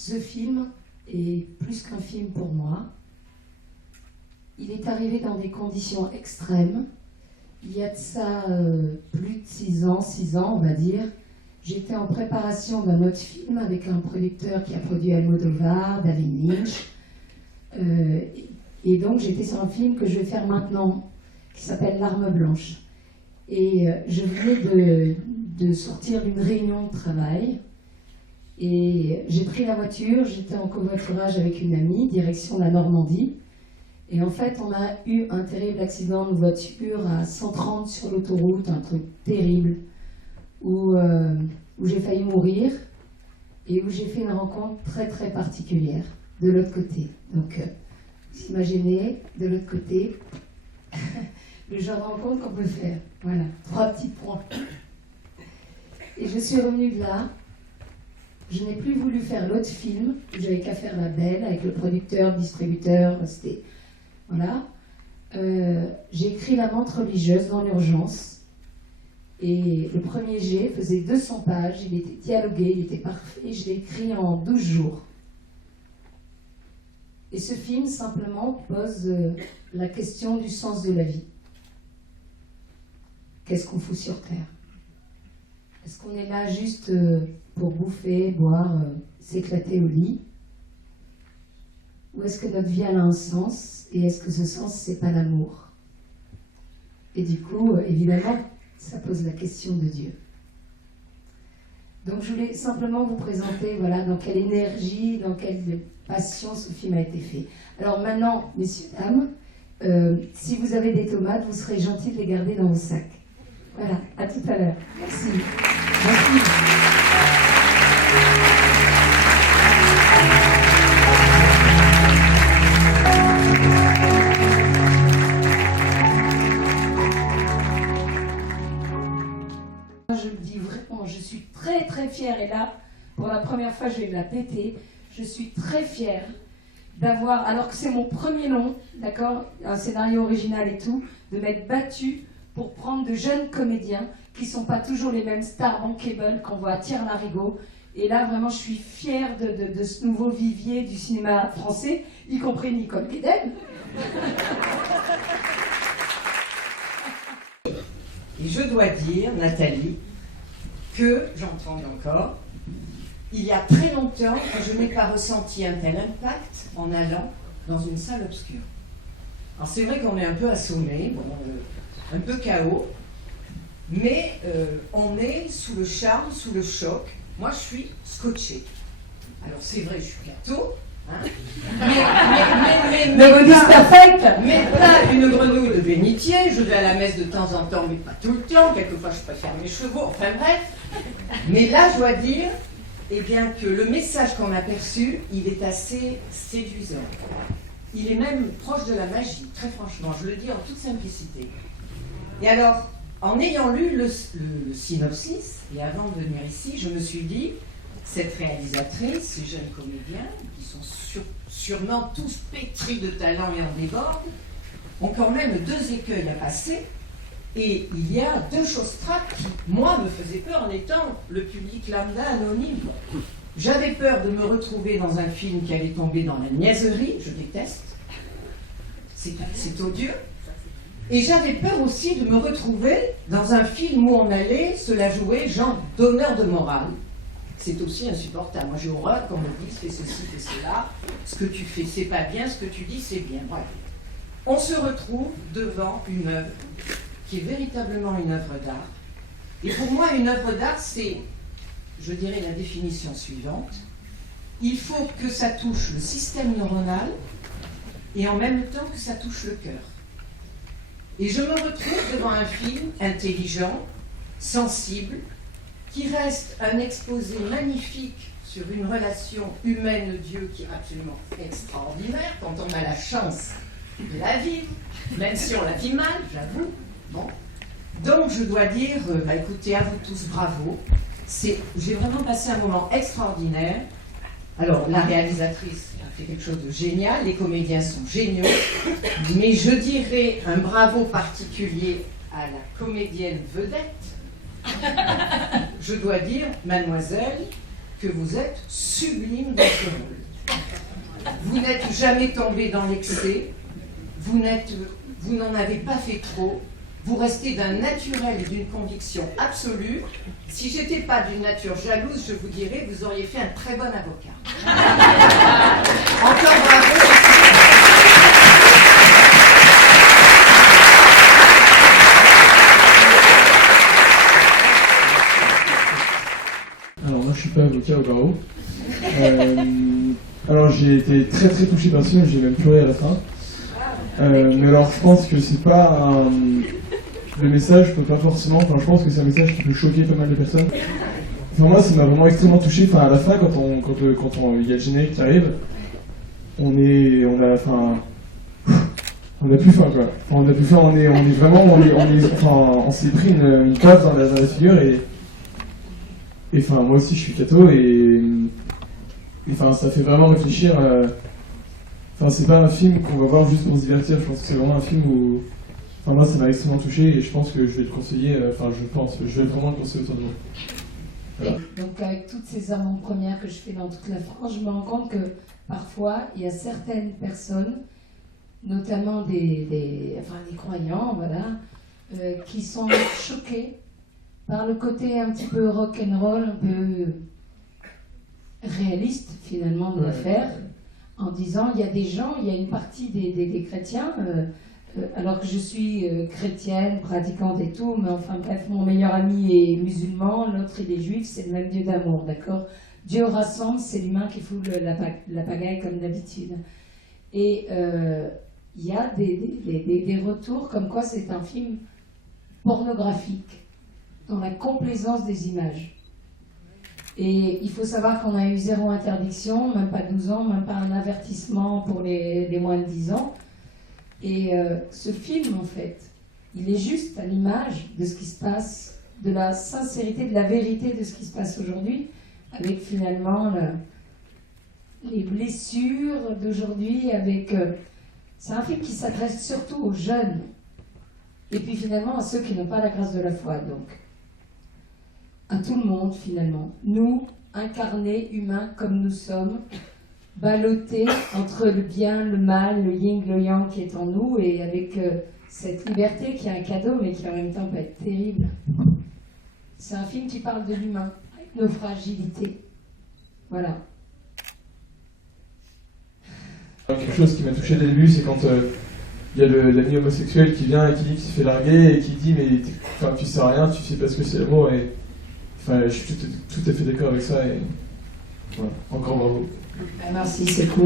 ce film est plus qu'un film pour moi. Il est arrivé dans des conditions extrêmes. Il y a de ça plus de 6 ans, on va dire. J'étais en préparation d'un autre film avec un producteur qui a produit Almodovar, David Lynch. Et donc j'étais sur un film que je vais faire maintenant, qui s'appelle L'Arme Blanche. Et je venais de sortir d'une réunion de travail. Et j'ai pris la voiture, j'étais en covoiturage avec une amie, direction la Normandie. Et en fait, on a eu un terrible accident de voiture à 130 sur l'autoroute, un truc terrible, où j'ai failli mourir et où j'ai fait une rencontre très très particulière de l'autre côté. Donc, vous imaginez, de l'autre côté, le genre de rencontre qu'on peut faire. Voilà, 3 petits points. Et je suis revenue de là. Je n'ai plus voulu faire l'autre film, où j'avais qu'à faire la belle avec le producteur, le distributeur, c'était... Voilà. J'ai écrit La menthe religieuse dans l'urgence. Et le premier jet faisait 200 pages, il était dialogué, il était parfait. Je l'ai écrit en 12 jours. Et ce film, simplement, pose la question du sens de la vie. Qu'est-ce qu'on fout sur Terre? Est-ce qu'on est là juste pour bouffer, boire, s'éclater au lit? Ou est-ce que notre vie a un sens? Et est-ce que ce sens, c'est pas l'amour? Et du coup, évidemment, ça pose la question de Dieu. Donc je voulais simplement vous présenter, voilà, dans quelle énergie, dans quelle passion ce film a été fait. Alors maintenant, messieurs, dames, si vous avez des tomates, vous serez gentils de les garder dans vos sacs. Voilà, à tout à l'heure. Merci. Merci. Je le dis vraiment, je suis très très fière, et là, pour la première fois, je vais me la péter. Je suis très fière d'avoir, alors que c'est mon premier long, d'accord, un scénario original et tout, de m'être battue pour prendre de jeunes comédiens qui ne sont pas toujours les mêmes stars bankable qu'on voit à Tire-Larigot. Et là, vraiment, je suis fière de ce nouveau vivier du cinéma français, y compris Nicole Kidman. Et je dois dire, Nathalie, que, j'entends encore, il y a très longtemps que je n'ai pas ressenti un tel impact en allant dans une salle obscure. Alors c'est vrai qu'on est un peu assommé, bon, un peu chaos, mais on est sous le charme, sous le choc. Moi, je suis scotchée. Alors c'est vrai, je suis gâteau, hein, mais pas une grenouille de bénitier. Je vais à la messe de temps en temps, mais pas tout le temps. Quelquefois, je préfère mes chevaux. Enfin bref. Mais là, je dois dire, eh bien, que le message qu'on a perçu, il est assez séduisant. Il est même proche de la magie, très franchement. Je le dis en toute simplicité. Et alors, en ayant lu le synopsis, et avant de venir ici, je me suis dit, cette réalisatrice, ces jeunes comédiens, qui sont sûrement tous pétris de talent et en débordent, ont quand même 2 écueils à passer. Et il y a 2 choses trappes qui, moi, me faisaient peur en étant le public lambda anonyme. J'avais peur de me retrouver dans un film qui allait tomber dans la niaiserie, je déteste, c'est odieux. Et j'avais peur aussi de me retrouver dans un film où on allait se la jouer genre d'honneur de morale. C'est aussi insupportable. Moi, j'ai horreur qu'on me dise fais ceci, fais cela, ce que tu fais, c'est pas bien, ce que tu dis, c'est bien. Bref. On se retrouve devant une œuvre qui est véritablement une œuvre d'art. Et pour moi, une œuvre d'art, c'est, je dirais, la définition suivante. Il faut que ça touche le système neuronal et en même temps que ça touche le cœur. Et je me retrouve devant un film intelligent, sensible, qui reste un exposé magnifique sur une relation humaine-Dieu qui est absolument extraordinaire quand on a la chance de la vivre, même si on la vit mal, j'avoue. Bon. Donc je dois dire, écoutez, à vous tous, bravo. J'ai vraiment passé un moment extraordinaire. Alors la réalisatrice a fait quelque chose de génial, les comédiens sont géniaux, mais je dirais un bravo particulier à la comédienne vedette. Je dois dire, mademoiselle, que vous êtes sublime dans ce rôle. Vous n'êtes jamais tombé dans l'excès, vous n'en avez pas fait trop, vous restez d'un naturel et d'une conviction absolue. Si j'étais pas d'une nature jalouse, je vous dirais, vous auriez fait un très bon avocat. Encore bravo. Alors moi je suis pas avocat au barreau. Alors j'ai été très très touché par ce film, j'ai même pleuré à la fin. Mais alors je pense que c'est pas un... Le message peut pas forcément, enfin je pense que c'est un message qui peut choquer pas mal de personnes. Enfin moi ça m'a vraiment extrêmement touché, enfin à la fin quand il y a le générique qui arrive, on a plus faim quoi. Enfin, on a plus faim, on s'est pris une claque dans la figure et enfin moi aussi je suis catho et enfin ça fait vraiment réfléchir. Enfin c'est pas un film qu'on va voir juste pour se divertir, je pense que c'est vraiment un film où enfin moi ça m'a extrêmement touché et je pense que je vais le conseiller, je vais vraiment le conseiller autour de moi. Voilà. Donc avec toutes ces avant-premières que je fais dans toute la France, je me rends compte que parfois il y a certaines personnes, notamment des croyants, voilà, qui sont choqués par le côté un petit peu rock'n'roll, un peu réaliste finalement de l'affaire, en disant il y a des gens, il y a une partie des chrétiens, alors que je suis chrétienne, pratiquante et tout, mais enfin bref, mon meilleur ami est musulman, l'autre il est juif, c'est le même Dieu d'amour, d'accord? Dieu rassemble, c'est l'humain qui fout la pagaille comme d'habitude. Et il y a des retours comme quoi c'est un film pornographique, dans la complaisance des images. Et il faut savoir qu'on a eu 0 interdiction, même pas 12 ans, même pas un avertissement pour les moins de 10 ans. Et ce film, en fait, il est juste à l'image de ce qui se passe, de la sincérité, de la vérité de ce qui se passe aujourd'hui, avec finalement les blessures d'aujourd'hui, avec... c'est un film qui s'adresse surtout aux jeunes, et puis finalement à ceux qui n'ont pas la grâce de la foi, donc à tout le monde finalement. Nous, incarnés, humains comme nous sommes, ballottés entre le bien, le mal, le yin, le yang qui est en nous, et avec cette liberté qui est un cadeau, mais qui en même temps peut être terrible. C'est un film qui parle de l'humain, avec nos fragilités. Voilà. Quelque chose qui m'a touché dès le début, c'est quand il y a l'ami homosexuel qui vient et qui dit qu'il se fait larguer et qui dit mais tu sais rien, tu sais pas ce que c'est l'amour et enfin je suis tout à fait d'accord avec ça et voilà, encore bravo. Merci, c'est cool.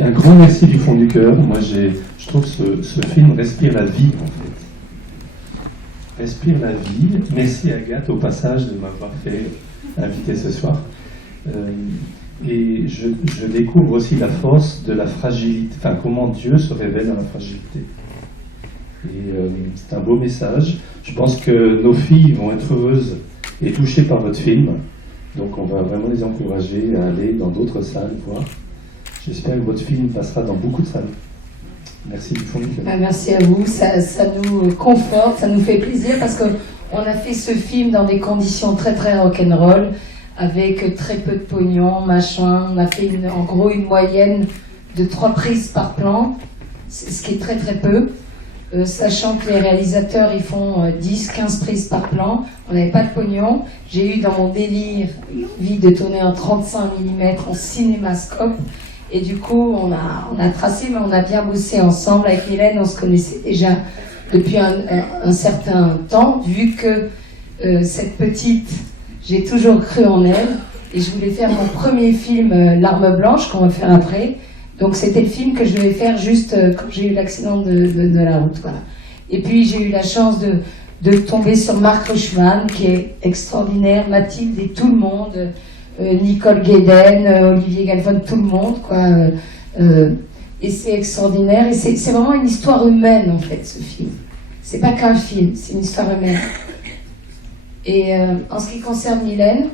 Un grand merci du fond du cœur. Moi je trouve que ce film respire la vie en fait. Respire la vie. Merci Agathe au passage de m'avoir fait inviter ce soir. Et je découvre aussi la force de la fragilité, enfin comment Dieu se révèle dans la fragilité. Et c'est un beau message. Je pense que nos filles vont être heureuses et touchées par votre film. Donc on va vraiment les encourager à aller dans d'autres salles voir. J'espère que votre film passera dans beaucoup de salles. Merci du fond du cœur. Merci à vous, ça nous conforte, ça nous fait plaisir parce qu'on a fait ce film dans des conditions très très rock'n'roll, avec très peu de pognon, machin. On a fait en gros une moyenne de 3 prises par plan, ce qui est très très peu. Sachant que les réalisateurs ils font 10-15 prises par plan, on n'avait pas de pognon. J'ai eu dans mon délire l'envie de tourner en 35 mm en cinémascope et du coup on a tracé, mais on a bien bossé ensemble avec Mylène, on se connaissait déjà depuis un certain temps, vu que cette petite, j'ai toujours cru en elle et je voulais faire mon premier film L'Arme Blanche qu'on va faire après. Donc c'était le film que je devais faire juste quand j'ai eu l'accident de la route. Voilà. Et puis j'ai eu la chance de tomber sur Marc Rushman, qui est extraordinaire, Mathilde et tout le monde, Nicole Guéden, Olivier Galvon, tout le monde, quoi. Et c'est extraordinaire. Et c'est vraiment une histoire humaine, en fait, ce film. C'est pas qu'un film, c'est une histoire humaine. Et en ce qui concerne Mylène,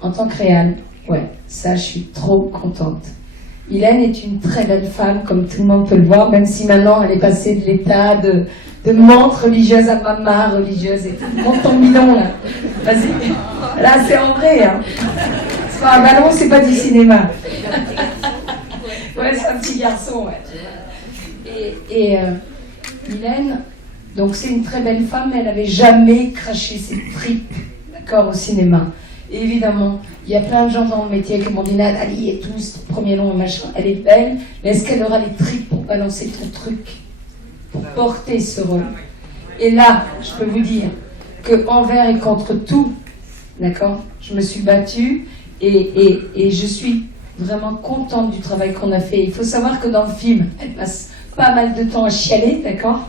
en tant que réal, ouais, ça je suis trop contente. Mylène est une très belle femme, comme tout le monde peut le voir, même si maintenant elle est passée de l'état de menthe religieuse à maman religieuse et tout. Monte ton bidon là. Vas-y. Là c'est en vrai. Hein. C'est pas un ballon, c'est pas du cinéma. Ouais, c'est un petit garçon. Ouais. Et Mylène, donc c'est une très belle femme, mais elle n'avait jamais craché ses tripes, d'accord, au cinéma. Et évidemment, il y a plein de gens dans le métier qui m'ont dit Nathalie et tout, ce premier long et machin, elle est belle, mais est-ce qu'elle aura les tripes pour balancer ton truc, pour porter ce rôle? Et là, je peux vous dire que envers et contre tout, d'accord, je me suis battue et je suis vraiment contente du travail qu'on a fait. Il faut savoir que dans le film, elle passe pas mal de temps à chialer, d'accord,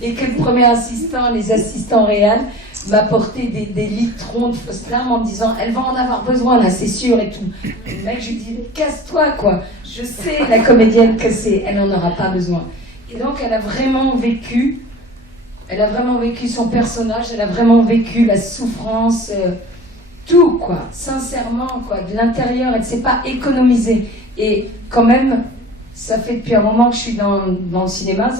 et que le premier assistant, les assistants réels, m'a porté des litrons de fausses larmes en me disant elle va en avoir besoin là, c'est sûr et tout. Et le mec, je lui dis casse-toi quoi, je sais la comédienne que c'est, elle n'en aura pas besoin. Et donc elle a vraiment vécu son personnage, elle a vraiment vécu la souffrance, tout quoi, sincèrement quoi, de l'intérieur, elle ne s'est pas économisée. Et quand même, ça fait depuis un moment que je suis dans le cinéma,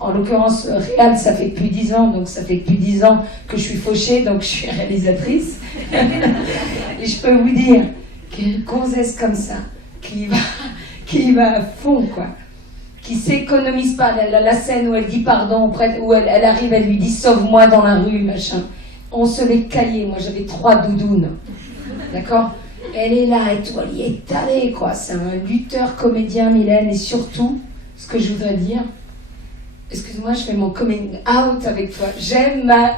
en l'occurrence réal, ça fait depuis 10 ans, donc ça fait depuis 10 ans que je suis fauchée, donc je suis réalisatrice. Et je peux vous dire qu'une gonzesse comme ça, qui va à fond, quoi, qui s'économise pas, la scène où elle dit pardon, où elle arrive, elle lui dit sauve-moi dans la rue, machin. On se l'est caillé, moi j'avais 3 doudounes, d'accord ? Elle est là et tout, elle y est allée, quoi. C'est un lutteur, comédien, Mylène, et surtout, ce que je voudrais dire, excuse-moi, je fais mon coming out avec toi. J'aime ma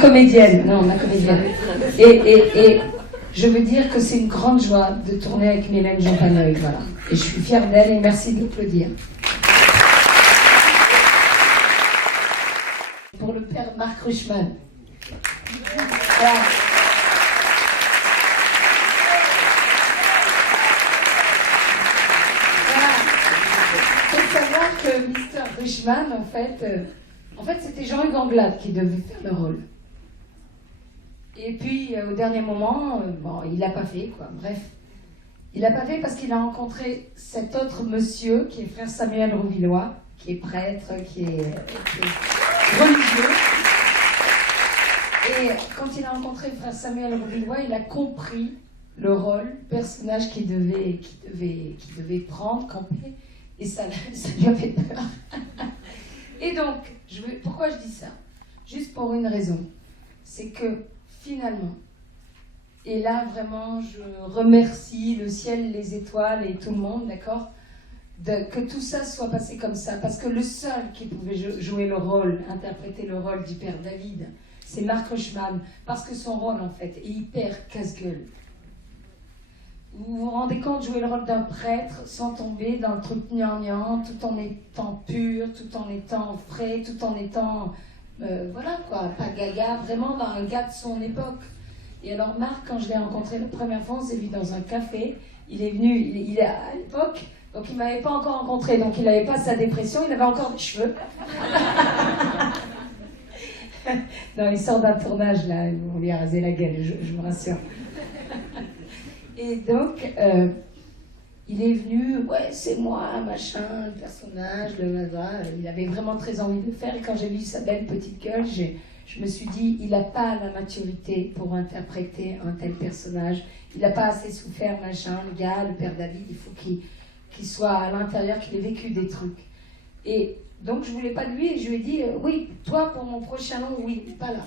comédienne, non, ma comédienne. Et je veux dire que c'est une grande joie de tourner avec Mylène Jumpaneuil, voilà. Et je suis fière d'elle et merci de l'applaudir. Pour le père Marc Rushman. Voilà. Que Mr. Rushman, en fait c'était Jean-Hugues Anglade qui devait faire le rôle. Et puis, au dernier moment, bon, il l'a pas fait, quoi. Bref, il l'a pas fait parce qu'il a rencontré cet autre monsieur qui est frère Samuel Rouvillois, qui est prêtre, qui est religieux. Et quand il a rencontré frère Samuel Rouvillois, il a compris le rôle, le personnage qu'il devait prendre, camper. Et ça lui a fait peur. Et donc, pourquoi je dis ça? Juste pour une raison. C'est que finalement, et là vraiment je remercie le ciel, les étoiles et tout le monde, d'accord, que tout ça soit passé comme ça. Parce que le seul qui pouvait jouer le rôle, interpréter le rôle du père David, c'est Marc Rushman. Parce que son rôle, en fait, est hyper casse-gueule. Vous vous rendez compte, jouer le rôle d'un prêtre sans tomber dans le truc gnangnan, tout en étant pur, tout en étant frais, tout en étant, voilà quoi, pas gaga, vraiment dans un gars de son époque. Et alors Marc, quand je l'ai rencontré la première fois, on s'est vu dans un café, il est venu, il est à l'époque, donc il ne m'avait pas encore rencontré, donc il n'avait pas sa dépression, il avait encore des cheveux. Non, il sort d'un tournage là, on lui a rasé la gueule, je vous rassure. Et donc, il est venu, ouais, c'est moi, machin, le personnage, il avait vraiment très envie de le faire. Et quand j'ai vu sa belle petite gueule, je me suis dit, il n'a pas la maturité pour interpréter un tel personnage. Il n'a pas assez souffert, machin, le gars, le père David, il faut qu'il soit à l'intérieur, qu'il ait vécu des trucs. Et donc, je ne voulais pas de lui et je lui ai dit, oui, toi, pour mon prochain long, oui, pas là.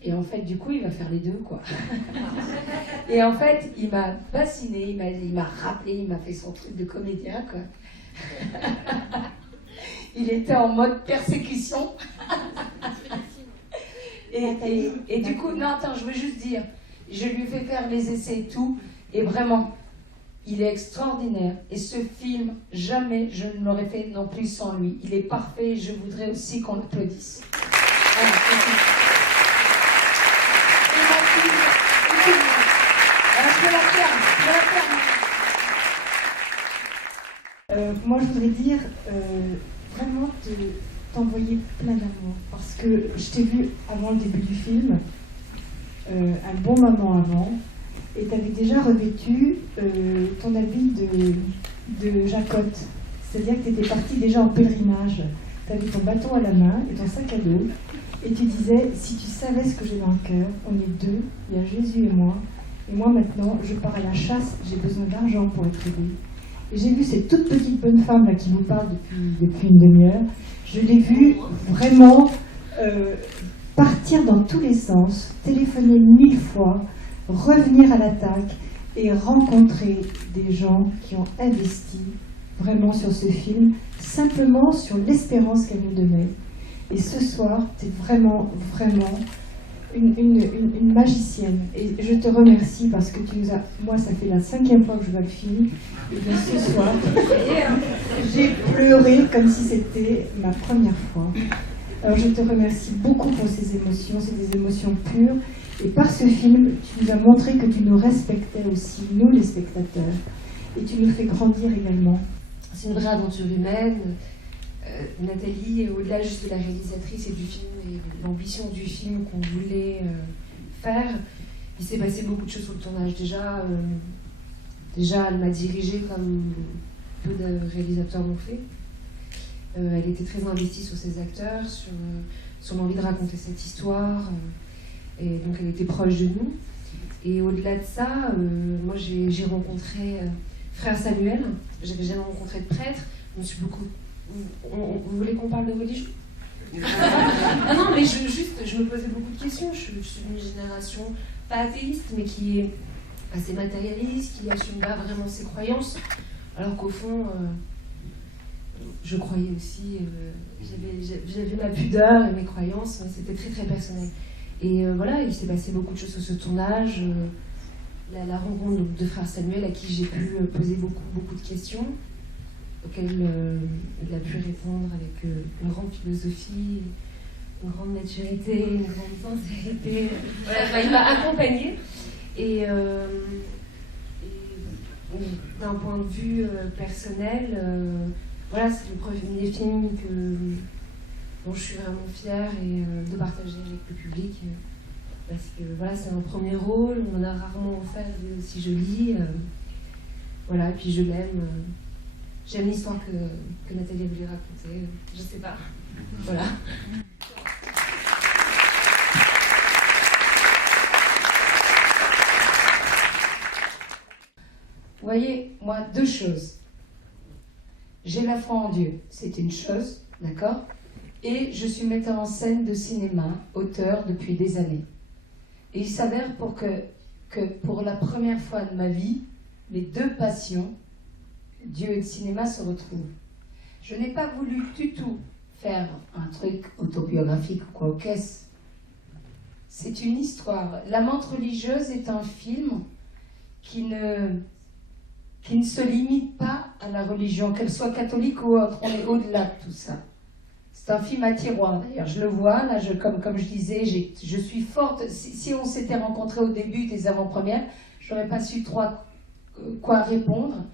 Et en fait, du coup, il va faire les deux, quoi. Et en fait, il m'a fasciné, il m'a rappelé, il m'a fait son truc de comédien, quoi. Il était en mode persécution. Et du coup, non, attends, je veux juste dire, je lui ai fait faire les essais et tout, et vraiment, il est extraordinaire. Et ce film, jamais je ne l'aurais fait non plus sans lui. Il est parfait, et je voudrais aussi qu'on l'applaudisse. Voilà, moi, je voudrais dire vraiment t'envoyer plein d'amour parce que je t'ai vu avant le début du film, un bon moment avant, et tu avais déjà revêtu ton habit de jacotte. C'est-à-dire que tu étais parti déjà en pèlerinage. Tu avais ton bâton à la main et ton sac à dos. Et tu disais, si tu savais ce que j'ai dans le cœur, on est deux, il y a Jésus et moi maintenant, je pars à la chasse, j'ai besoin d'argent pour être aidé. Et j'ai vu cette toute petite bonne femme là, qui vous parle depuis une demi-heure. Je l'ai vue vraiment partir dans tous les sens, téléphoner 1000 fois, revenir à l'attaque et rencontrer des gens qui ont investi vraiment sur ce film, simplement sur l'espérance qu'elle nous donnait. Et ce soir, tu es vraiment, vraiment une magicienne. Et je te remercie parce que tu nous as... Moi, ça fait la 5e fois que je vois le film. Et bien ce soir, j'ai pleuré comme si c'était ma première fois. Alors je te remercie beaucoup pour ces émotions. C'est des émotions pures. Et par ce film, tu nous as montré que tu nous respectais aussi, nous les spectateurs. Et tu nous fais grandir également. C'est une vraie aventure humaine. Nathalie, au-delà juste de la réalisatrice et du film et de l'ambition du film qu'on voulait faire, il s'est passé beaucoup de choses sur le tournage. Déjà, elle m'a dirigée comme peu de réalisateurs l'ont fait. Elle était très investie sur ses acteurs, sur l'envie de raconter cette histoire. Et donc elle était proche de nous. Et au-delà de ça, moi j'ai rencontré Frère Samuel. J'avais jamais rencontré de prêtre. Je me suis beaucoup... Vous voulez qu'on parle de religion? Non, mais je me posais beaucoup de questions. Je suis d'une génération pas athéiste, mais qui est assez matérialiste, qui n'assume pas vraiment ses croyances, alors qu'au fond, je croyais aussi, j'avais ma pudeur et mes croyances, mais c'était très très personnel. Et voilà, il s'est passé beaucoup de choses sur ce tournage. La rencontre de Frère Samuel, à qui j'ai pu poser beaucoup de questions, auxquelles il a pu répondre avec une grande philosophie, une grande maturité, une grande sincérité. Voilà, il m'a accompagnée. Et d'un point de vue personnel, voilà, c'est le premier film dont je suis vraiment fière et de partager avec le public. Parce que voilà, c'est un premier rôle, on m'en a rarement offert aussi joli. Voilà, puis je l'aime. J'aime l'histoire que Nathalie voulait raconter, je sais pas. Voilà. Vous voyez, moi, 2 choses. J'ai la foi en Dieu, c'est une chose, d'accord? Et je suis metteur en scène de cinéma, auteur depuis des années. Et il s'avère que pour la première fois de ma vie, mes 2 passions, Dieu et le cinéma, se retrouvent. Je n'ai pas voulu du tout faire un truc autobiographique ou quoi, qu'est-ce? C'est une histoire. L'amante religieuse est un film qui ne se limite pas à la religion, qu'elle soit catholique ou autre. On est au-delà de tout ça. C'est un film à tiroir, d'ailleurs. Je le vois, là, comme je disais, je suis forte. Si on s'était rencontrés au début des avant-premières, je n'aurais pas su quoi répondre.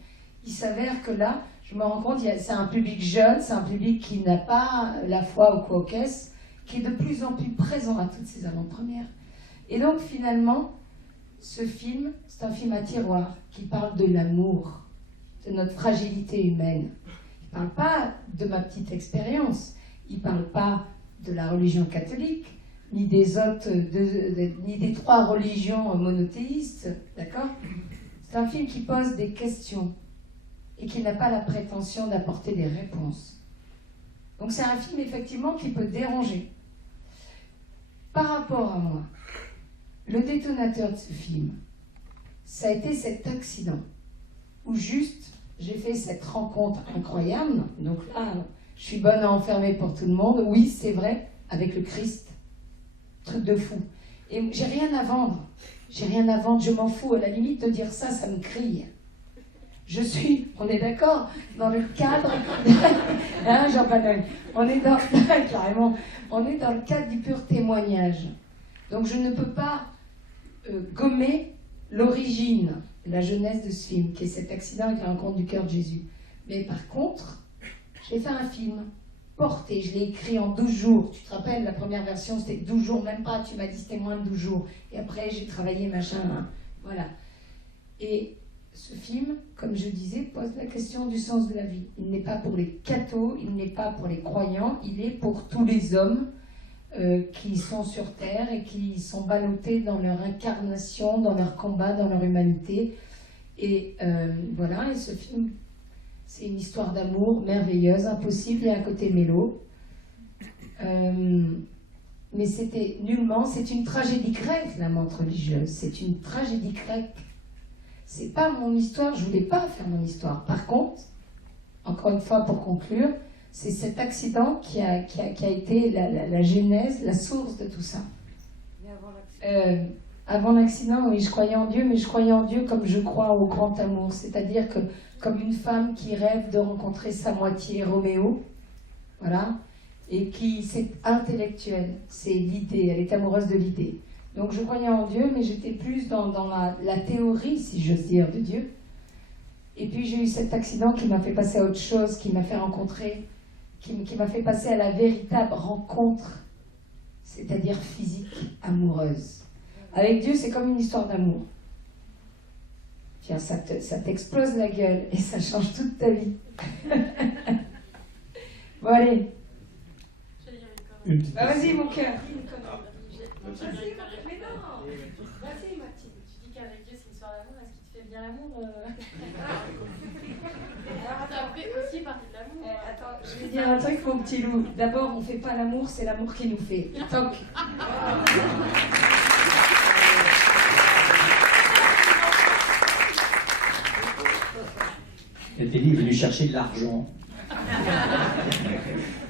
Il s'avère que là, je me rends compte, c'est un public jeune, c'est un public qui n'a pas la foi au quoquès, qui est de plus en plus présent à toutes ces avant-premières. Et donc, finalement, ce film, c'est un film à tiroir qui parle de l'amour, de notre fragilité humaine. Il ne parle pas de ma petite expérience. Il ne parle pas de la religion catholique, ni des autres, ni des 3 religions monothéistes, d'accord? C'est un film qui pose des questions et qui n'a pas la prétention d'apporter des réponses. Donc c'est un film effectivement qui peut déranger. Par rapport à moi, le détonateur de ce film, ça a été cet accident où juste j'ai fait cette rencontre incroyable. Donc là, je suis bonne à enfermer pour tout le monde. Oui, c'est vrai, avec le Christ. Truc de fou. Et j'ai rien à vendre. J'ai rien à vendre, je m'en fous. À la limite de dire ça, ça me crie. Je suis, on est d'accord, dans le cadre... hein, Jean Panogne, on est dans... carrément, on est dans le cadre du pur témoignage. Donc je ne peux pas gommer l'origine, la jeunesse de ce film, qui est cet accident avec la rencontre du cœur de Jésus. Mais par contre, j'ai fait un film porté, je l'ai écrit en 12 jours. Tu te rappelles, la première version, c'était 12 jours, même pas, tu m'as dit c'était moins de 12 jours. Et après, j'ai travaillé, machin, hein, voilà. Et ce film, comme je disais, pose la question du sens de la vie. Il n'est pas pour les cathos, il n'est pas pour les croyants, il est pour tous les hommes qui sont sur Terre et qui sont ballottés dans leur incarnation, dans leur combat, dans leur humanité. Et voilà, et ce film, c'est une histoire d'amour merveilleuse, impossible, et à côté mélo. Mais c'était nullement, c'est une tragédie grecque, la menthe religieuse. C'est une tragédie grecque. C'est pas mon histoire, je voulais pas faire mon histoire. Par contre, encore une fois pour conclure, c'est cet accident qui a été la genèse, la source de tout ça. Avant l'accident, oui, je croyais en Dieu, mais je croyais en Dieu comme je crois au grand amour. C'est-à-dire que comme une femme qui rêve de rencontrer sa moitié, Roméo, voilà, et qui, c'est intellectuel, c'est l'idée, elle est amoureuse de l'idée. Donc je croyais en Dieu, mais j'étais plus dans la théorie, si j'ose dire, de Dieu. Et puis j'ai eu cet accident qui m'a fait passer à autre chose, qui m'a fait rencontrer, qui m'a fait passer à la véritable rencontre, c'est-à-dire physique, amoureuse. Avec Dieu, c'est comme une histoire d'amour. Tiens, ça t'explose la gueule et ça change toute ta vie. Bon, allez. Bah, vas-y, mon cœur. Vas-y, mais non. Vas-y, Mathilde. Tu dis qu'avec Dieu, c'est une histoire d'amour. Est-ce qu'il te fait bien l'amour Alors, t'as fait aussi partie de l'amour. Attends, je vais dire un truc, mon petit loup. D'abord, on ne fait pas l'amour, c'est l'amour qui nous fait. Toc. Nathalie est venue chercher de l'argent.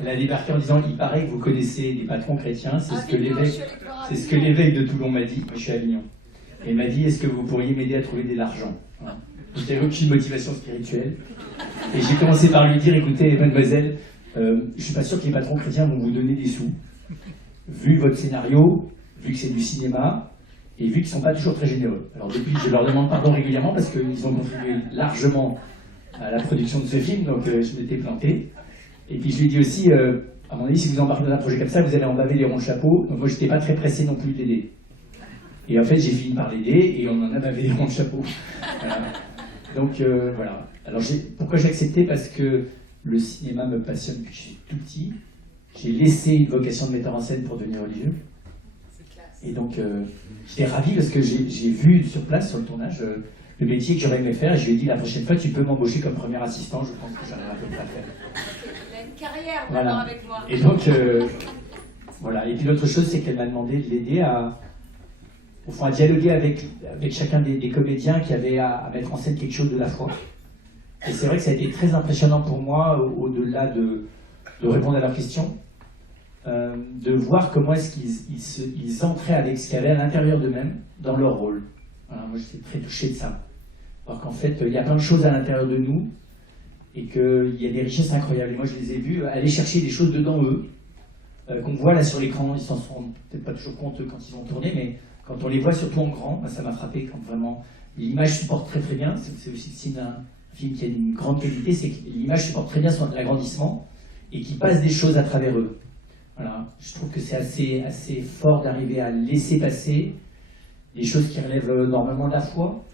Elle a débarqué en disant, il paraît que vous connaissez des patrons chrétiens, c'est ce que l'évêque de Toulon m'a dit. Moi, je suis à Avignon. Et il m'a dit, est-ce que vous pourriez m'aider à trouver de l'argent? Je n'avais aucune motivation spirituelle. Et j'ai commencé par lui dire, écoutez, mademoiselle, je ne suis pas sûr que les patrons chrétiens vont vous donner des sous. Vu votre scénario, vu que c'est du cinéma, et vu qu'ils ne sont pas toujours très généreux. Alors depuis, je leur demande pardon régulièrement parce qu'ils ont contribué largement à la production de ce film, donc je m'étais planté. Et puis je lui dis aussi, à mon avis, si vous embarquez dans un projet comme ça, vous allez en baver les ronds de chapeau. Donc moi, je n'étais pas très pressé non plus de l'aider. Et en fait, j'ai fini par l'aider et on en a bavé les ronds de chapeau. Voilà. Donc voilà. Alors pourquoi j'ai accepté? Parce que le cinéma me passionne depuis que je suis tout petit. J'ai laissé une vocation de metteur en scène pour devenir religieux. Et donc j'étais ravi parce que j'ai vu sur place, sur le tournage, le métier que j'aurais aimé faire. Et je lui ai dit, la prochaine fois, tu peux m'embaucher comme premier assistant. Je pense que j'arriverai à peu près à faire. Il a une carrière Voilà. maintenant avec moi. Et donc, voilà. Et puis l'autre chose, c'est qu'elle m'a demandé de l'aider à dialoguer avec chacun des comédiens qui avaient à mettre en scène quelque chose de la foi. Et c'est vrai que ça a été très impressionnant pour moi, au-delà de répondre à leurs questions, de voir comment est-ce qu'ils entraient avec ce qu'il y avait à l'intérieur d'eux-mêmes dans leur rôle. Voilà, moi, j'étais très touché de ça. Alors qu'en fait, il y a plein de choses à l'intérieur de nous et qu'il y a des richesses incroyables. Et moi, je les ai vus aller chercher des choses dedans eux, qu'on voit là sur l'écran. Ils s'en sont peut-être pas toujours compte quand ils ont tourné, mais quand on les voit surtout en grand, ça m'a frappé quand vraiment l'image supporte très très bien. C'est aussi le signe d'un film qui a une grande qualité, c'est que l'image supporte très bien son agrandissement et qu'il passe des choses à travers eux. Voilà. Je trouve que c'est assez fort d'arriver à laisser passer des choses qui relèvent normalement de la foi,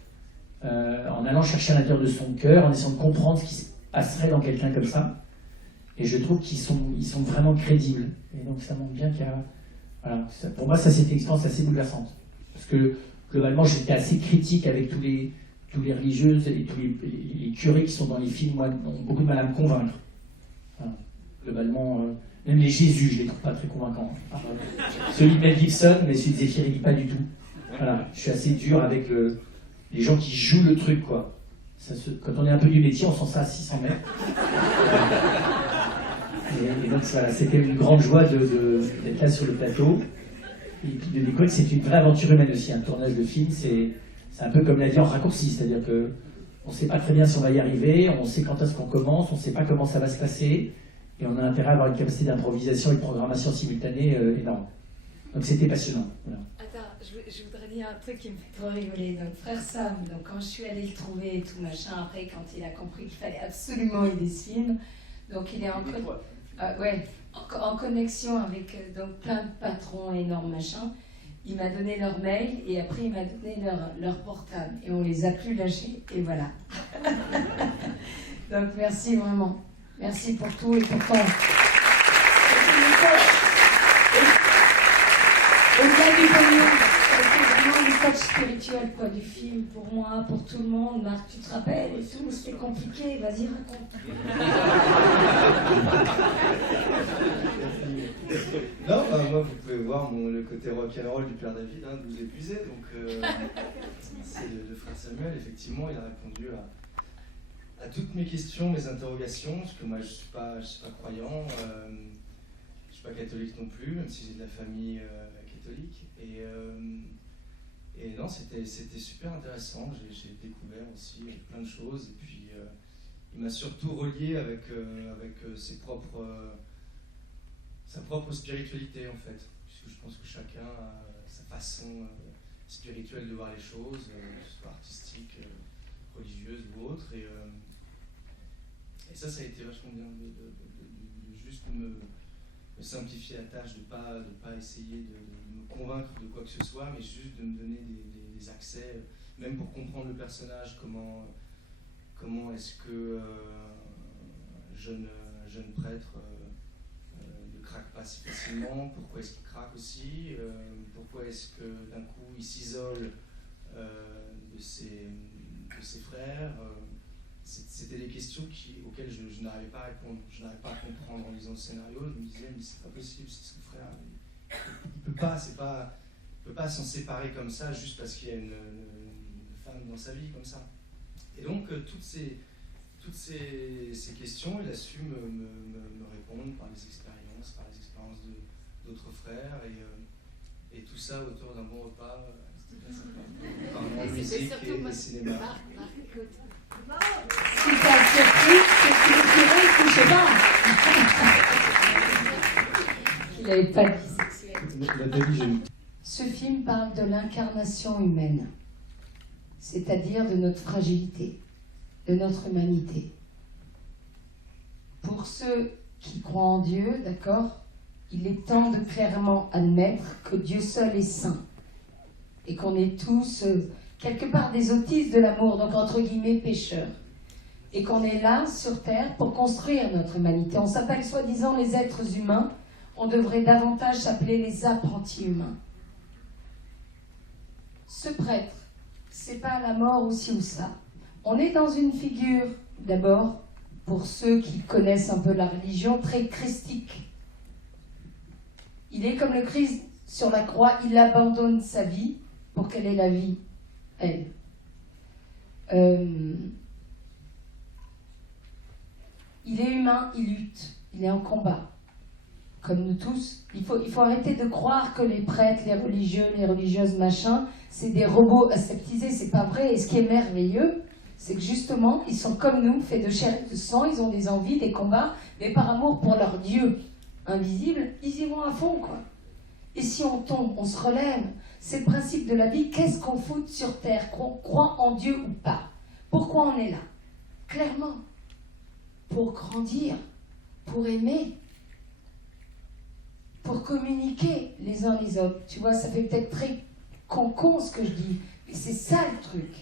en allant chercher à l'intérieur de son cœur, en essayant de comprendre ce qui se passerait dans quelqu'un comme ça. Et je trouve qu'ils sont vraiment crédibles. Et donc ça montre bien qu'il y a... Voilà. Pour moi, ça, c'était une expérience assez bouleversante. Parce que, globalement, j'étais assez critique avec tous les religieuses et tous les curés qui sont dans les films, moi, ont beaucoup de mal à me convaincre. Voilà. Globalement, même les Jésus, je les trouve pas très convaincants. Celui de Mel Gibson, mais celui de Zéphirelli, pas du tout. Voilà. Je suis assez dur avec les gens qui jouent le truc, quoi. Quand on est un peu du métier, on sent ça à 600 mètres. Et donc voilà, c'était une grande joie d'être là sur le plateau. Et puis de découvrir que c'est une vraie aventure humaine aussi. Un tournage de film, c'est un peu comme la vie en raccourci. C'est-à-dire qu'on ne sait pas très bien si on va y arriver, on sait quand est-ce qu'on commence, on ne sait pas comment ça va se passer. Et on a intérêt à avoir une capacité d'improvisation et de programmation simultanée énorme. Donc c'était passionnant. Voilà. Attends, je voudrais dire un truc qui me fait trop rigoler. Donc frère Sam, donc quand je suis allée le trouver et tout machin, après quand il a compris qu'il fallait absolument aider ce film, donc il est en connexion avec donc plein de patrons énormes machin. il m'a donné leur mail et après il m'a donné leur portable. Et on les a plus lâchés et voilà. Donc merci vraiment. Merci pour tout et pour ton... Au-delà du pognon, c'est vraiment le coach spirituel quoi, du film, pour moi, pour tout le monde. Marc, tu te rappelles et tout, c'était compliqué, vas-y raconte. Non, moi vous pouvez voir le côté rock'n'roll du Père David, hein, de vous épuiser, donc c'est le frère Samuel, effectivement, il a répondu à toutes mes questions, mes interrogations, parce que moi je suis pas croyant, je suis pas catholique non plus, même si j'ai de la famille catholique, et non, c'était super intéressant, j'ai découvert aussi plein de choses, et puis il m'a surtout relié avec sa propre spiritualité en fait, puisque je pense que chacun a sa façon spirituelle de voir les choses, que ce soit artistique, religieuse ou autre, et ça a été vachement bien de juste me simplifier la tâche, de pas essayer de me convaincre de quoi que ce soit, mais juste de me donner des accès, même pour comprendre le personnage, comment est-ce que jeune prêtre ne craque pas si facilement, pourquoi est-ce qu'il craque aussi, pourquoi est-ce que d'un coup il s'isole de ses frères. C'était des questions auxquelles je n'arrivais pas à répondre, je n'arrivais pas à comprendre en lisant le scénario. Je me disais mais c'est pas possible, c'est son frère, il peut pas s'en séparer comme ça juste parce qu'il y a une femme dans sa vie comme ça. Et donc toutes ces questions, il a su me répondre par les expériences d'autres frères, et tout ça autour d'un bon repas. C'était très sympa. Par la musique et le cinéma. Ce qui t'a surpris, c'est que le curé ne couchait pas. Il n'avait pas dit. Ce film parle de l'incarnation humaine, c'est-à-dire de notre fragilité, de notre humanité. Pour ceux qui croient en Dieu, d'accord, il est temps de clairement admettre que Dieu seul est saint et qu'on est tous quelque part des autistes de l'amour, donc entre guillemets pécheurs, et qu'on est là sur Terre pour construire notre humanité. On s'appelle soi-disant les êtres humains, on devrait davantage s'appeler les apprentis humains. Ce prêtre, c'est pas la mort ou ci ou ça. On est dans une figure, d'abord, pour ceux qui connaissent un peu la religion, très christique. Il est comme le Christ sur la croix, il abandonne sa vie pour qu'elle ait la vie, elle. Il est humain, il lutte, il est en combat, comme nous tous. Il faut arrêter de croire que les prêtres, les religieux, les religieuses, machin, c'est des robots aseptisés, c'est pas vrai. Et ce qui est merveilleux, c'est que justement, ils sont comme nous, faits de chair et de sang, ils ont des envies, des combats, mais par amour pour leur Dieu invisible, ils y vont à fond, quoi. Et si on tombe, on se relève. C'est le principe de la vie. Qu'est-ce qu'on fout sur Terre, qu'on croit en Dieu ou pas? Pourquoi on est là? Clairement, pour grandir, pour aimer, pour communiquer les uns les autres. Tu vois, ça fait peut-être très con ce que je dis, mais c'est ça le truc.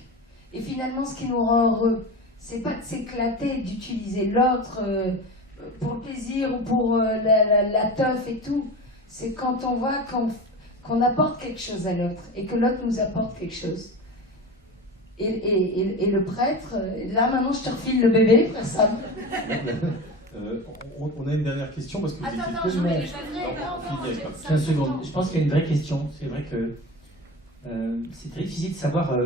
Et finalement, ce qui nous rend heureux, c'est pas de s'éclater, d'utiliser l'autre pour le plaisir ou pour la teuf et tout. C'est quand on voit qu'on apporte quelque chose à l'autre et que l'autre nous apporte quelque chose. Et le prêtre, là maintenant je te refile le bébé, frère Sam. On a une dernière question parce que vous étiez Attends, j'en ai une 15 secondes. Je pense qu'il y a une vraie question. C'est vrai que c'est très difficile de savoir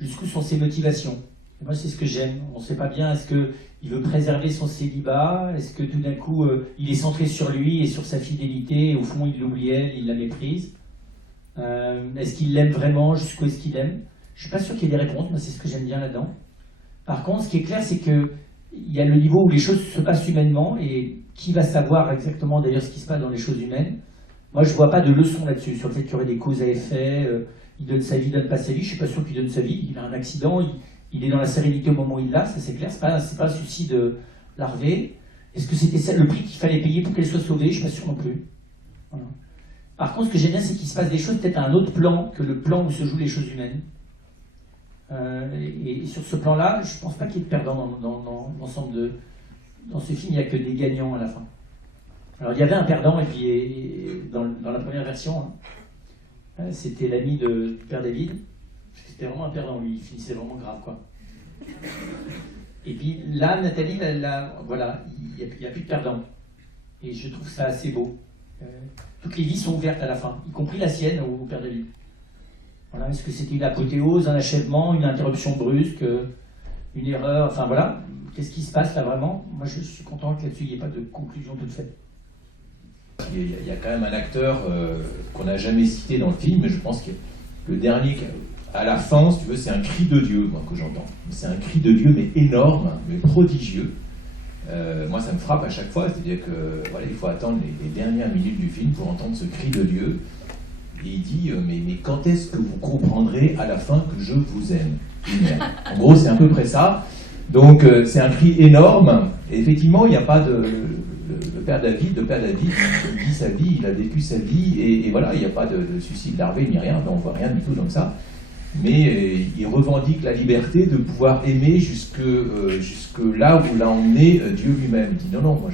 jusqu'où sont ses motivations. Et moi, c'est ce que j'aime. On ne sait pas bien, est-ce qu'il veut préserver son célibat? Est-ce que tout d'un coup, il est centré sur lui et sur sa fidélité, et au fond, il l'oublie elle, il la méprise? Est-ce qu'il l'aime vraiment? Jusqu'où est-ce qu'il aime? Je ne suis pas sûr qu'il y ait des réponses, mais c'est ce que j'aime bien là-dedans. Par contre, ce qui est clair, c'est qu'il y a le niveau où les choses se passent humainement, et qui va savoir exactement d'ailleurs ce qui se passe dans les choses humaines? Moi, je ne vois pas de leçon là-dessus, sur le fait qu'il y aurait des causes à effet, il donne sa vie, il donne pas sa vie. Je ne suis pas sûr qu'il donne sa vie, il a un accident, il est dans la sérénité au moment où il l'a, ça c'est clair, c'est pas un suicide larvé. Est-ce que c'était ça le prix qu'il fallait payer pour qu'elle soit sauvée? Je ne suis pas sûr non plus. Voilà. Par contre, ce que j'aime bien, c'est qu'il se passe des choses peut-être à un autre plan que le plan où se jouent les choses humaines. Et sur ce plan-là, je ne pense pas qu'il y ait de perdants dans l'ensemble de... Dans ce film, il n'y a que des gagnants à la fin. Alors, il y avait un perdant, et puis dans la première version, hein, c'était l'ami du père David. C'était vraiment un perdant, lui, il finissait vraiment grave, quoi. Et puis là, Nathalie, voilà, il n'y a plus de perdant. Et je trouve ça assez beau. Toutes les vies sont ouvertes à la fin, y compris la sienne au père David. Voilà, est-ce que c'était une apothéose, un achèvement, une interruption brusque, une erreur, enfin voilà, qu'est-ce qui se passe là vraiment? Moi je suis content que là-dessus il n'y ait pas de conclusion toute faite. Il y a quand même un acteur qu'on n'a jamais cité dans le film, mais je pense que le dernier, à la fin, si tu veux, c'est un cri de Dieu, moi, que j'entends. C'est un cri de Dieu, mais énorme, mais prodigieux. Moi, ça me frappe à chaque fois, c'est-à-dire que voilà, il faut attendre les dernières minutes du film pour entendre ce cri de Dieu. Et il dit, mais quand est-ce que vous comprendrez à la fin que je vous aime? En gros, c'est à peu près ça. Donc, c'est un cri énorme. Et effectivement, il n'y a pas de... Le père David, il vit sa vie, il a vécu sa vie, et voilà, il n'y a pas de suicide larvé ni rien, on ne voit rien du tout comme ça. Mais il revendique la liberté de pouvoir aimer jusque là où l'a emmené Dieu lui-même. Il dit non, moi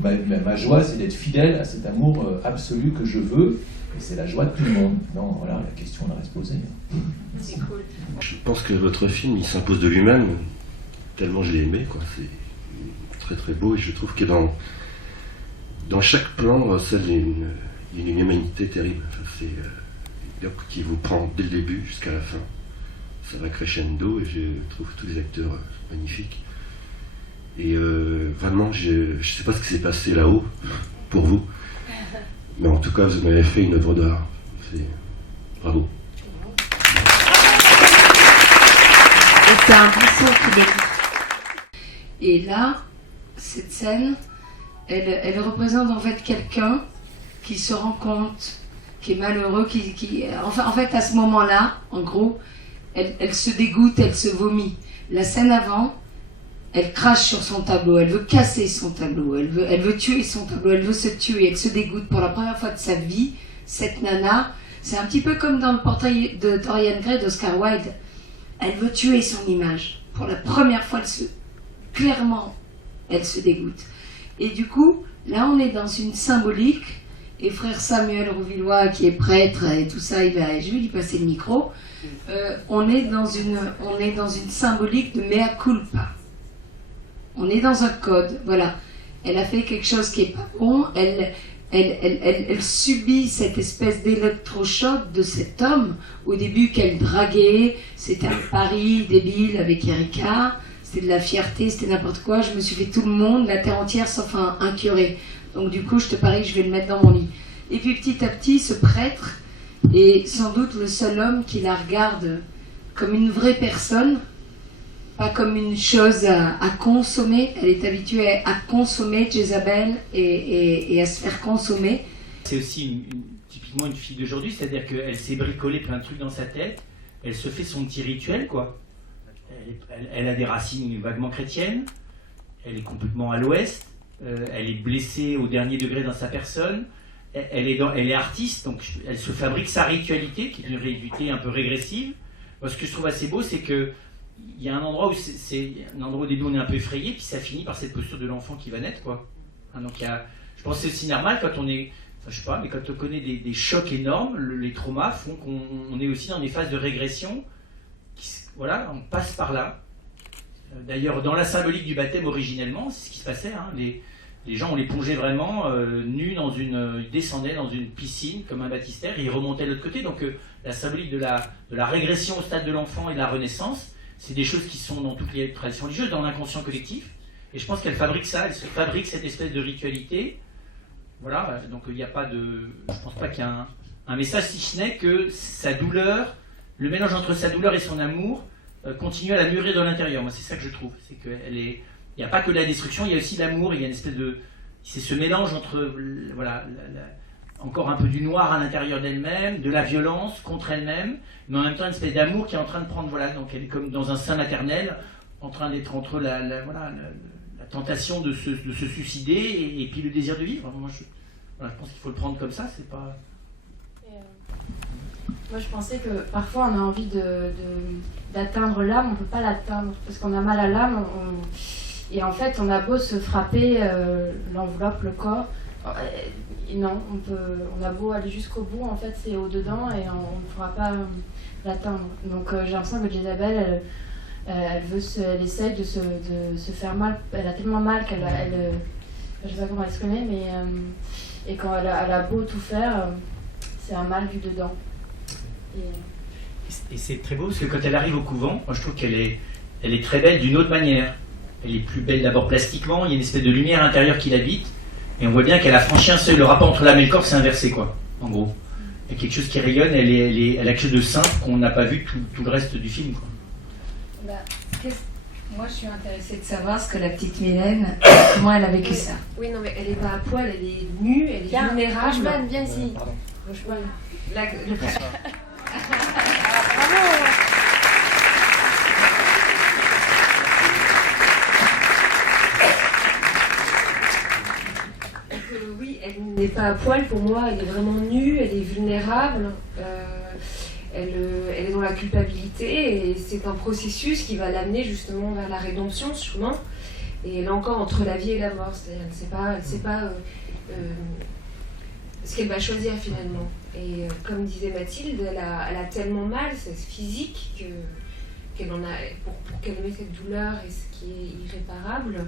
ma joie c'est d'être fidèle à cet amour absolu que je veux, et c'est la joie de tout le monde. Non, voilà, la question elle reste posée. C'est cool. Je pense que votre film il s'impose de lui-même, tellement j'ai aimé, quoi. C'est très très beau, et je trouve que dans chaque plan, il y a une humanité terrible. Enfin, qui vous prend dès le début jusqu'à la fin. Ça va crescendo, et je trouve tous les acteurs magnifiques. Et vraiment, je ne sais pas ce qui s'est passé là-haut pour vous, mais en tout cas, vous m'avez fait une œuvre d'art. Bravo. C'est un bon qu'il est. Et là, cette scène, elle représente en fait quelqu'un qui se rend compte, qui est malheureux, en fait à ce moment-là, en gros, elle se dégoûte, elle se vomit. La scène avant, elle crache sur son tableau, elle veut casser son tableau, elle veut tuer son tableau, elle veut se tuer, elle se dégoûte pour la première fois de sa vie. Cette nana, c'est un petit peu comme dans le portrait de Dorian Gray d'Oscar Wilde. Elle veut tuer son image. Pour la première fois, clairement, elle se dégoûte. Et du coup, là on est dans une symbolique. Et frère Samuel Rouvillois, qui est prêtre et tout ça, je vais lui passer le micro. On est dans une symbolique de mea culpa. On est dans un code, voilà. Elle a fait quelque chose qui est pas bon. Elle subit cette espèce d'électrochoc de cet homme. Au début qu'elle draguait, c'était un pari débile avec Erika. C'était de la fierté, c'était n'importe quoi. Je me suis fait tout le monde, la terre entière, sauf un curé. Donc du coup, je te parie que je vais le mettre dans mon lit. Et puis petit à petit, ce prêtre est sans doute le seul homme qui la regarde comme une vraie personne, pas comme une chose à consommer. Elle est habituée à consommer Jézabel et à se faire consommer. C'est aussi typiquement une fille d'aujourd'hui, c'est-à-dire qu'elle s'est bricolé plein de trucs dans sa tête, elle se fait son petit rituel, quoi. Elle a des racines vaguement chrétiennes, elle est complètement à l'ouest. Elle est blessée au dernier degré dans sa personne, elle est artiste, donc elle se fabrique sa ritualité, qui est une ritualité un peu régressive. Moi, ce que je trouve assez beau, c'est qu'il y a un endroit où au début on est un peu effrayé, puis ça finit par cette posture de l'enfant qui va naître, quoi. Hein, donc je pense que c'est aussi normal quand on est, enfin, je sais pas, mais quand on connaît des chocs énormes, les traumas font qu'on est aussi dans des phases de régression, voilà, on passe par là. D'ailleurs, dans la symbolique du baptême originellement, c'est ce qui se passait. Hein. Les gens, on les plongeait vraiment nus ils descendaient dans une piscine comme un baptistère et ils remontaient de l'autre côté. Donc la symbolique de la régression au stade de l'enfant et de la renaissance, c'est des choses qui sont dans toutes les traditions religieuses, dans l'inconscient collectif. Et je pense qu'elle fabrique ça, elle se fabrique cette espèce de ritualité. Voilà, donc il n'y a pas de... Je pense pas qu'il y a un message, si ce n'est que sa douleur, le mélange entre sa douleur et son amour, continue à la mûrir de l'intérieur. Moi, c'est ça que je trouve. C'est qu'elle est... Il n'y a pas que la destruction, il y a aussi l'amour, il y a une espèce de... C'est ce mélange entre, voilà, encore un peu du noir à l'intérieur d'elle-même, de la violence contre elle-même, mais en même temps une espèce d'amour qui est en train de prendre, voilà, donc elle est comme dans un sein maternel, en train d'être entre la tentation de se suicider et puis le désir de vivre. Moi, je pense qu'il faut le prendre comme ça, c'est pas... Moi, je pensais que parfois on a envie d'atteindre l'âme, on ne peut pas l'atteindre parce qu'on a mal à l'âme. Et en fait, on a beau se frapper l'enveloppe, le corps, non, on a beau aller jusqu'au bout, en fait, c'est au-dedans et on ne pourra pas l'atteindre. Donc j'ai l'impression que Jezabel, elle essaye de se faire mal. Elle a tellement mal qu'elle je ne sais pas comment exprimer, mais et quand elle a beau tout faire, c'est un mal vu dedans. Et c'est très beau parce que quand elle arrive au couvent, moi je trouve qu'elle est très belle d'une autre manière. Elle est plus belle d'abord plastiquement, il y a une espèce de lumière intérieure qui l'habite, et on voit bien qu'elle a franchi un seuil. Le rapport entre l'âme et le corps s'est inversé, quoi, en gros. Il y a quelque chose qui rayonne, elle a quelque chose de simple qu'on n'a pas vu tout le reste du film, quoi. Moi, je suis intéressée de savoir ce que la petite Mylène, comment elle a vécu ça. Oui, non, mais elle n'est pas à poil, elle est nue, elle est vulnérable. Rochman, viens ici. Rochman. Oui, elle n'est pas à poil pour moi, elle est vraiment nue, elle est vulnérable, elle est dans la culpabilité et c'est un processus qui va l'amener justement vers la rédemption sûrement. Et là encore entre la vie et la mort, c'est-à-dire elle ne sait pas ce qu'elle va choisir finalement. Et comme disait Mathilde, elle a tellement mal, c'est physique, qu'elle en a, pour calmer cette douleur et ce qui est irréparable.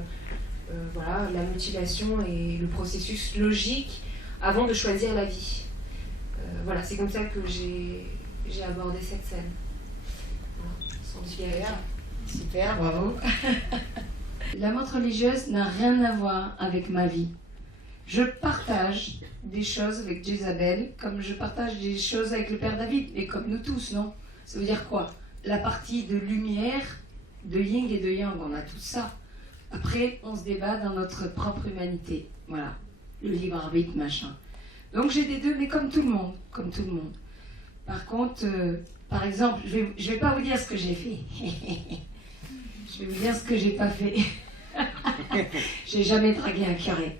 Voilà, la mutilation et le processus logique avant de choisir la vie. Voilà, c'est comme ça que j'ai abordé cette scène. Voilà, sans super, super, bravo. La montre religieuse n'a rien à voir avec ma vie. Je partage des choses avec Jezabel, comme je partage des choses avec le Père David, et comme nous tous, non? Ça veut dire quoi? La partie de lumière, de yin et de yang, on a tout ça. Après, on se débat dans notre propre humanité. Voilà, le libre arbitre, machin. Donc j'ai des deux, mais comme tout le monde, comme tout le monde. Par contre, par exemple, je vais pas vous dire ce que j'ai fait. Je vais vous dire ce que j'ai pas fait. J'ai jamais dragué un curé.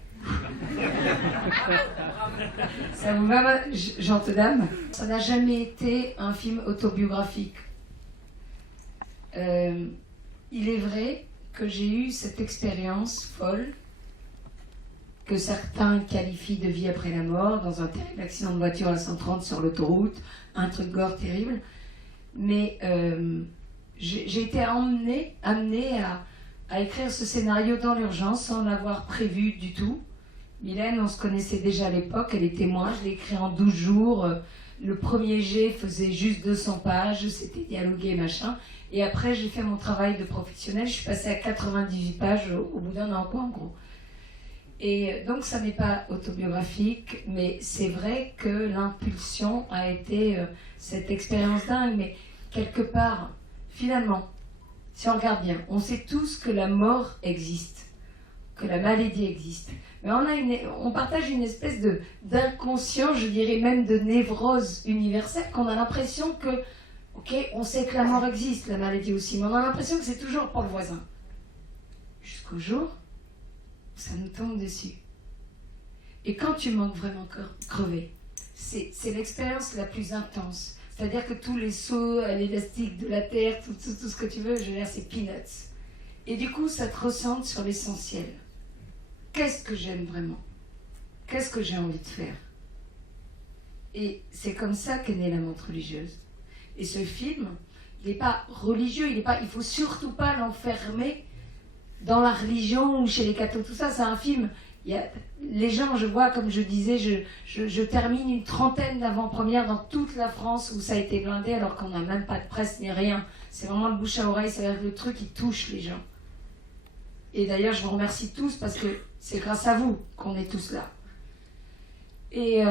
Ça vous va, gentes dames? Ça n'a jamais été un film autobiographique. Il est vrai que j'ai eu cette expérience folle que certains qualifient de vie après la mort, dans un terrible accident de voiture à 130 sur l'autoroute, un truc gore terrible. Mais j'ai été amenée à écrire ce scénario dans l'urgence, sans l'avoir prévu du tout. Mylène, on se connaissait déjà à l'époque, elle est témoin, je l'ai écrit en 12 jours. Le premier jet faisait juste 200 pages, c'était dialogué, machin. Et après, j'ai fait mon travail de professionnel, je suis passée à 98 pages au bout d'un an, quoi, en gros. Et donc, ça n'est pas autobiographique, mais c'est vrai que l'impulsion a été cette expérience dingue. Mais quelque part, finalement, si on regarde bien, on sait tous que la mort existe, que la maladie existe. Mais on partage une espèce d'inconscient, je dirais même de névrose universelle, qu'on a l'impression que, ok, on sait que la mort existe, la maladie aussi, mais on a l'impression que c'est toujours pour le voisin. Jusqu'au jour où ça nous tombe dessus. Et quand tu manques vraiment crever, c'est l'expérience la plus intense. C'est-à-dire que tous les sauts à l'élastique de la terre, tout ce que tu veux, je veux dire, c'est peanuts. Et du coup, ça te ressente sur l'essentiel. Qu'est-ce que j'aime vraiment? Qu'est-ce que j'ai envie de faire? Et c'est comme ça qu'est née la montre religieuse. Et ce film, il n'est pas religieux, il faut surtout pas l'enfermer dans la religion ou chez les cathos, tout ça. C'est un film, les gens, je vois, comme je disais, je termine une trentaine d'avant-premières dans toute la France où ça a été blindé alors qu'on n'a même pas de presse ni rien. C'est vraiment le bouche à oreille, c'est le truc qui touche les gens. Et d'ailleurs, je vous remercie tous parce que c'est grâce à vous qu'on est tous là. Et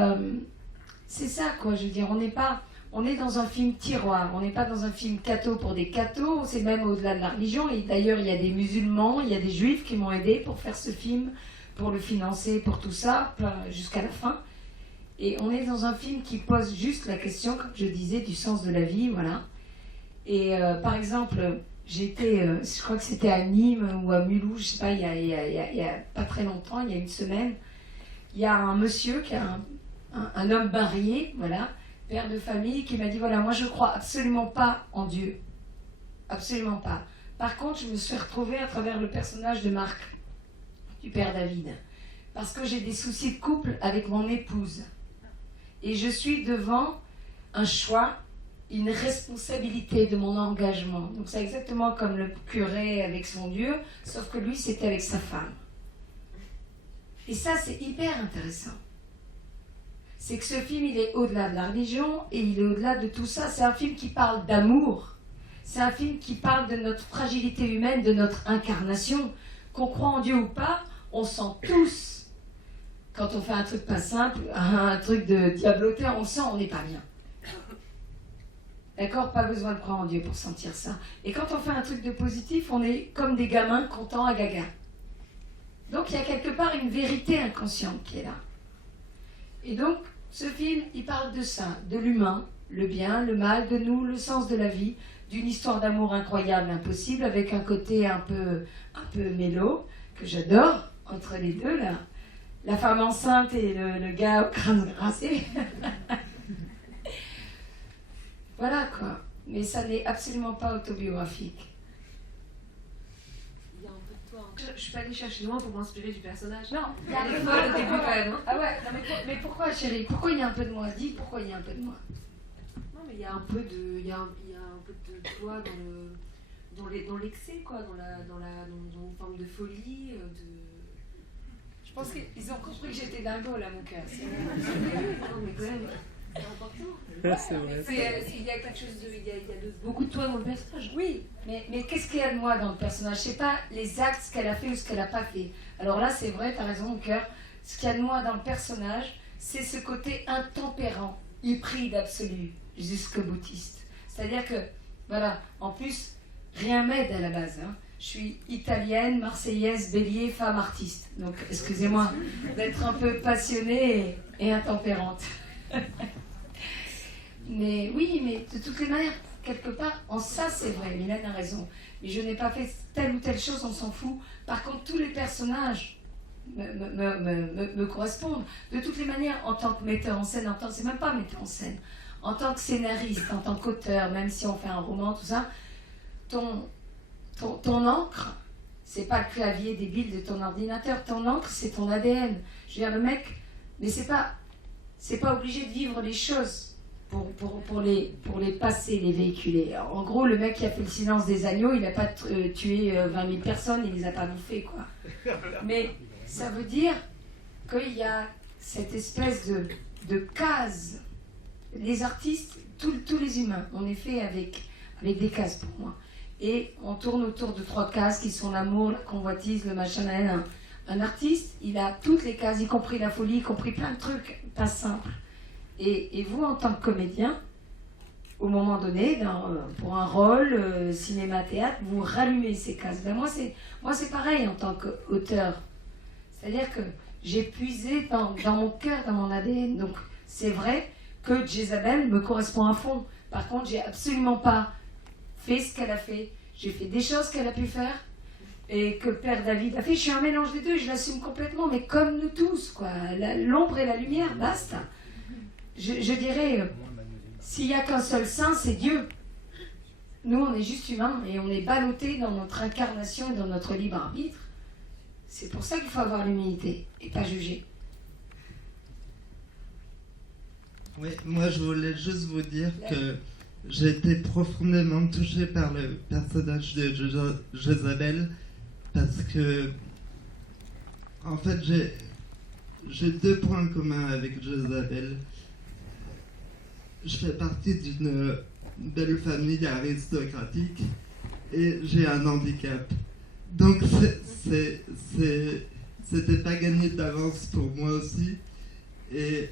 c'est ça, quoi, je veux dire, on est dans un film tiroir, on n'est pas dans un film catho pour des cathos, c'est même au-delà de la religion. Et d'ailleurs, il y a des musulmans, il y a des juifs qui m'ont aidé pour faire ce film, pour le financer, pour tout ça, jusqu'à la fin. Et on est dans un film qui pose juste la question, comme je disais, du sens de la vie, voilà. Et par exemple, je crois que c'était à Nîmes ou à Mulhouse, je sais pas, il y a pas très longtemps, il y a une semaine, il y a un monsieur qui a un homme marié, voilà, père de famille, qui m'a dit, voilà, moi je crois absolument pas en Dieu. Absolument pas. Par contre, je me suis retrouvée à travers le personnage de Marc, du père David, parce que j'ai des soucis de couple avec mon épouse. Et je suis devant un choix, une responsabilité de mon engagement. Donc c'est exactement comme le curé avec son Dieu, sauf que lui, c'était avec sa femme. Et ça, c'est hyper intéressant. C'est que ce film, il est au-delà de la religion et il est au-delà de tout ça. C'est un film qui parle d'amour. C'est un film qui parle de notre fragilité humaine, de notre incarnation. Qu'on croit en Dieu ou pas, on sent tous, quand on fait un truc pas simple, un truc de diablotin, on sent on n'est pas bien. D'accord? Pas besoin de croire en Dieu pour sentir ça. Et quand on fait un truc de positif, on est comme des gamins contents à gaga. Donc il y a quelque part une vérité inconsciente qui est là. Et donc, ce film, il parle de ça, de l'humain, le bien, le mal, de nous, le sens de la vie, d'une histoire d'amour incroyable, impossible, avec un côté un peu mélo, que j'adore, entre les deux, là. La femme enceinte et le gars au crâne rasé. Voilà, quoi. Mais ça n'est absolument pas autobiographique. Il y a un peu de toi. Je suis pas allée chercher loin pour m'inspirer du personnage. Non, il y a un peu de moi au début quand même. Hein. Ah ouais, non, mais pourquoi, chérie? Pourquoi il y a un peu de moi? Dis pourquoi il y a un peu de moi. Non, mais il y a un peu de toi dans l'excès, quoi, dans une forme de folie, Je pense qu'ils ont compris que j'étais dingo, là, mon cœur. Non, mais quand même, c'est important. C'est vrai. Il y a quelque chose de... Il y a beaucoup de toi dans le personnage. Oui, mais qu'est-ce qu'il y a de moi dans le personnage? Je sais pas les actes, ce qu'elle a fait ou ce qu'elle n'a pas fait. Alors là, c'est vrai, tu as raison, mon cœur. Ce qu'il y a de moi dans le personnage, c'est ce côté intempérant, hybride absolu, jusqu'au boutiste. C'est-à-dire que, voilà, en plus, rien m'aide à la base. Hein. Je suis italienne, marseillaise, bélier, femme artiste. Donc, excusez-moi d'être un peu passionnée et intempérante. Mais oui, mais de toutes les manières, quelque part, en ça c'est vrai, Mylène a raison. Mais je n'ai pas fait telle ou telle chose, on s'en fout. Par contre, tous les personnages me correspondent. De toutes les manières, en tant que metteur en scène, c'est même pas metteur en scène, en tant que scénariste, en tant qu'auteur, même si on fait un roman, tout ça, ton encre, c'est pas le clavier débile de ton ordinateur, ton encre, c'est ton ADN. Je veux dire, le mec, mais c'est pas obligé de vivre les choses pour les passer, les véhiculer. En gros, le mec qui a fait le silence des agneaux, il n'a pas tué 20 000 personnes, il les a pas bouffés, quoi. Mais ça veut dire qu'il y a cette espèce de case. Les artistes, tous les humains, on est fait avec des cases pour moi. Et on tourne autour de 3 cases qui sont l'amour, la convoitise, le machin. Un artiste, il a toutes les cases, y compris la folie, y compris plein de trucs pas simples. Et vous, en tant que comédien, au moment donné, pour un rôle, cinéma, théâtre, vous rallumez ces cases. Ben moi, c'est pareil en tant qu'auteur. C'est-à-dire que j'ai puisé dans mon cœur, dans mon ADN. Donc, c'est vrai que Jézabel me correspond à fond. Par contre, j'ai absolument pas fait ce qu'elle a fait. J'ai fait des choses qu'elle a pu faire et que Père David a fait. Je suis un mélange des deux et je l'assume complètement, mais comme nous tous, quoi. L'ombre et la lumière, basta. Je dirais, s'il n'y a qu'un seul saint, c'est Dieu. Nous, on est juste humains et on est ballottés dans notre incarnation et dans notre libre arbitre. C'est pour ça qu'il faut avoir l'humilité et pas juger. Oui, moi je voulais juste vous dire que j'ai été profondément touchée par le personnage de Jézabel parce que, en fait, j'ai 2 points communs avec Jézabel. Je fais partie d'une belle famille aristocratique et j'ai un handicap. Donc c'était pas gagné d'avance pour moi aussi. Et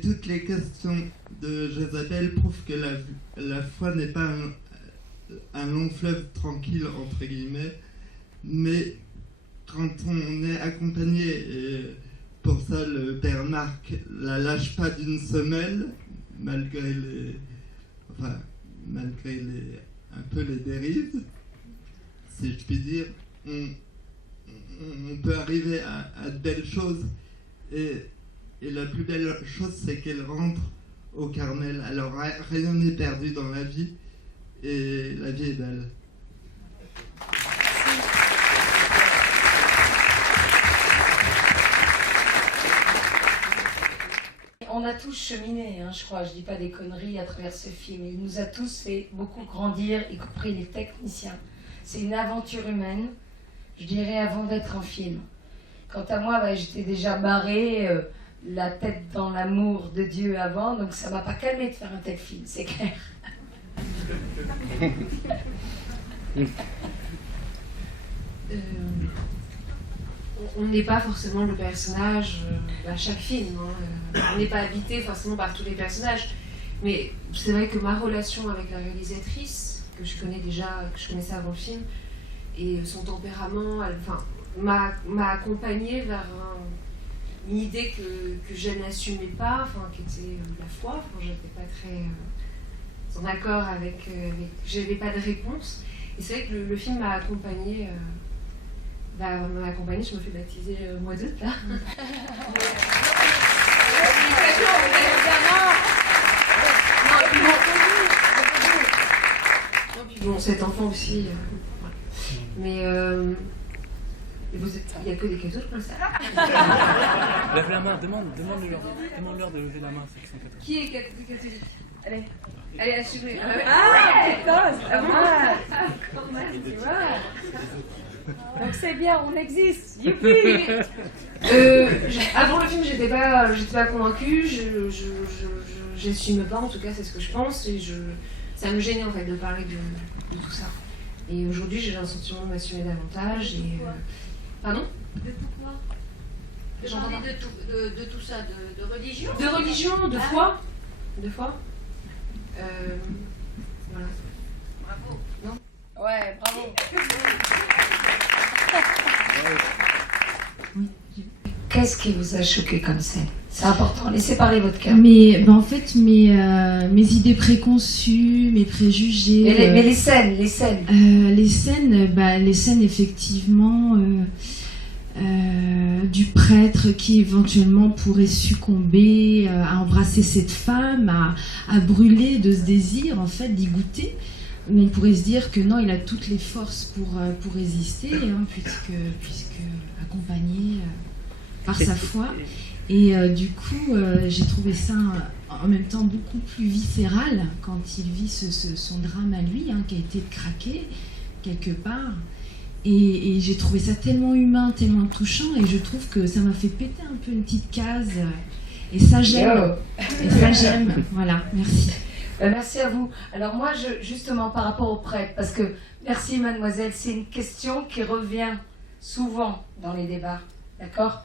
toutes les questions de Jézabel prouvent que la foi n'est pas un long fleuve tranquille, entre guillemets, mais quand on est accompagné, et pour ça le père Marc la lâche pas d'une semelle, malgré un peu les dérives, si je puis dire, on peut arriver à de belles choses. Et la plus belle chose, c'est qu'elle rentre au Carmel. Alors rien n'est perdu dans la vie et la vie est belle. On a tous cheminé, je crois, je dis pas des conneries à travers ce film. Il nous a tous fait beaucoup grandir, y compris les techniciens. C'est une aventure humaine, je dirais, avant d'être un film. Quant à moi, j'étais déjà barrée, la tête dans l'amour de Dieu avant, donc ça m'a pas calmé de faire un tel film, c'est clair. On n'est pas forcément le personnage à chaque film. On n'est pas habité forcément par tous les personnages. Mais c'est vrai que ma relation avec la réalisatrice, que je connais déjà, que je connaissais avant le film, et son tempérament, m'a accompagnée vers une idée que je n'assumais pas, qui était la foi. J'étais pas très en accord avec j'avais pas de réponse. Et c'est vrai que le film m'a accompagnée. M'a accompagnée, je me fais baptiser au mois d'août là. Bon, cet enfant aussi. Voilà. Mais il n'y a que des catholiques comme ça. Lève la main, demande-leur de lever la main, ceux qui sont catholiques. Qui est catholique? Allez, assumez. Tu vois. Donc c'est bien, on existe. Youpi. Avant le film, j'étais pas convaincue. J'assume pas, en tout cas, c'est ce que je pense. Et ça me gênait en fait de parler de tout ça. Et aujourd'hui, j'ai un sentiment de m'assumer davantage. Et pardon? De tout quoi? De parler de tout ça, de religion? De religion, de foi. De foi. Voilà. Bravo. Non? Ouais, bravo. Qu'est-ce qui vous a choqué comme scène? C'est important, laissez parler votre cœur. Mais en fait, mes idées préconçues, mes préjugés. Mais les scènes. Les scènes effectivement du prêtre qui éventuellement pourrait succomber à embrasser cette femme, à brûler de ce désir en fait d'y goûter. On pourrait se dire que non, il a toutes les forces pour résister, puisque accompagné par sa foi. Et du coup, j'ai trouvé ça en même temps beaucoup plus viscéral quand il vit son drame à lui, qui a été craqué quelque part. Et j'ai trouvé ça tellement humain, tellement touchant, et je trouve que ça m'a fait péter un peu une petite case. Et ça, j'aime. Voilà, merci. Merci à vous. Alors moi, justement, par rapport au prêtre, parce que, merci mademoiselle, c'est une question qui revient souvent dans les débats, d'accord?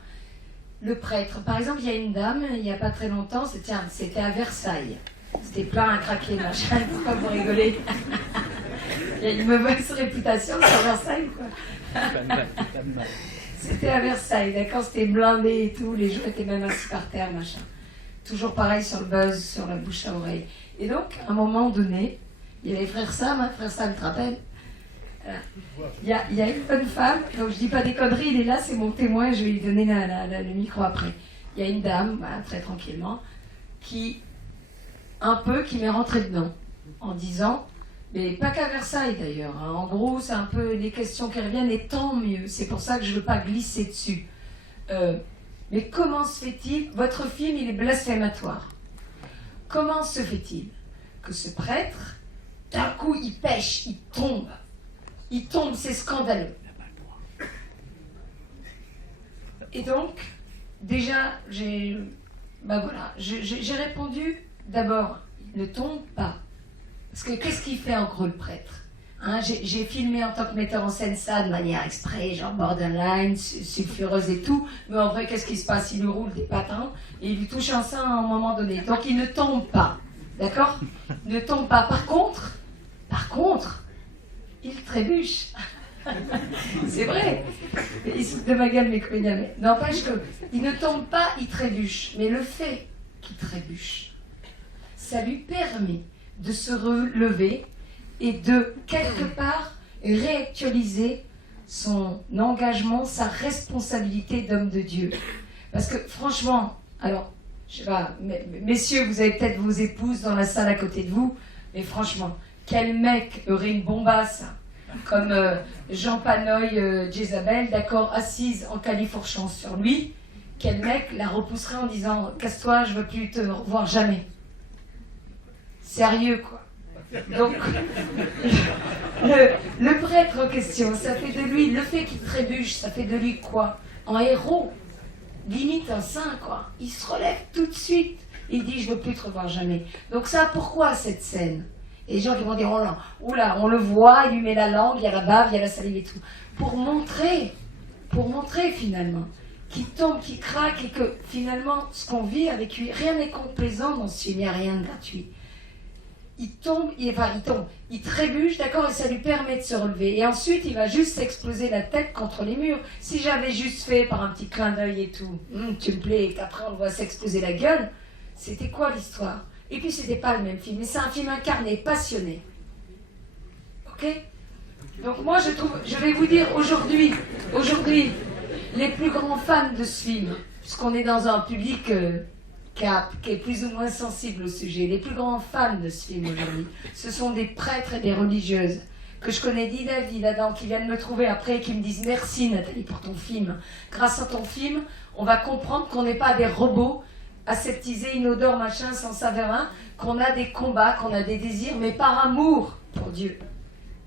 Le prêtre, par exemple, il y a une dame, il n'y a pas très longtemps, c'était à Versailles. C'était plein à craquer, machin, pourquoi vous rigolez? Il y a une mauvaise réputation sur Versailles, quoi. C'était à Versailles, d'accord? C'était blindé et tout, les gens étaient même assis par terre, machin. Toujours pareil sur le buzz, sur la bouche à oreille. Et donc, à un moment donné, il y avait Frère Sam, Frère Sam, tu te rappelles? Il y a une bonne femme, donc je dis pas des conneries, il est là, c'est mon témoin, je vais lui donner le micro après. Il y a une dame, très tranquillement, qui m'est rentrée dedans, en disant, mais pas qu'à Versailles d'ailleurs, en gros c'est un peu les questions qui reviennent, et tant mieux, c'est pour ça que je veux pas glisser dessus. Mais comment se fait-il, votre film il est blasphématoire, comment se fait-il que ce prêtre, d'un coup il pêche, il tombe, c'est scandaleux. Et donc, déjà, j'ai répondu, d'abord, il ne tombe pas. Parce que qu'est-ce qu'il fait en gros le prêtre? J'ai filmé en tant que metteur en scène ça de manière exprès, genre borderline, sulfureuse et tout, mais en vrai, qu'est-ce qui se passe? Il lui roule des patins et il lui touche un sein à un moment donné. Donc il ne tombe pas, d'accord? Il ne tombe pas. Par contre, il trébuche. C'est vrai. Il se fout de ma gueule, mes comédiens. Mais n'empêche qu'il ne tombe pas, il trébuche. Mais le fait qu'il trébuche, ça lui permet de se relever et de, quelque part, réactualiser son engagement, sa responsabilité d'homme de Dieu. Parce que, franchement, alors, Je sais pas, messieurs, vous avez peut-être vos épouses dans la salle à côté de vous, mais franchement, quel mec aurait une bombasse comme Jean Panoy, Jezabel, d'accord, assise en califourchon sur lui, quel mec la repousserait en disant « Casse-toi, je veux plus te revoir jamais ». Sérieux, quoi. Donc, le prêtre en question, ça fait de lui, le fait qu'il trébuche, ça fait de lui quoi? Un héros, limite un saint, quoi. Il se relève tout de suite, il dit « Je veux plus te revoir jamais ». Donc ça, pourquoi cette scène? Et les gens qui vont dire « Oula, on le voit, il lui met la langue, il y a la bave, il y a la salive et tout ». Pour montrer finalement, qu'il tombe, qu'il craque et que finalement, ce qu'on vit avec lui, rien n'est complaisant dans ce film, il n'y a rien de gratuit. Il tombe, il trébuche, d'accord, et ça lui permet de se relever. Et ensuite, il va juste s'exploser la tête contre les murs. Si j'avais juste fait par un petit clin d'œil et tout, tu me plais, et qu'après on le voit s'exploser la gueule, c'était quoi l'histoire? Et puis c'était pas le même film, mais c'est un film incarné, passionné. Ok? Donc moi je vais vous dire aujourd'hui, les plus grands fans de ce film, puisqu'on est dans un public qui est plus ou moins sensible au sujet, les plus grands fans de ce film aujourd'hui, ce sont des prêtres et des religieuses que je connais d'Ida Adam, qui viennent me trouver après et qui me disent « Merci Nathalie pour ton film. Grâce à ton film, on va comprendre qu'on n'est pas des robots aseptisés, inodores, machin, sans saveur, qu'on a des combats, qu'on a des désirs, mais par amour pour Dieu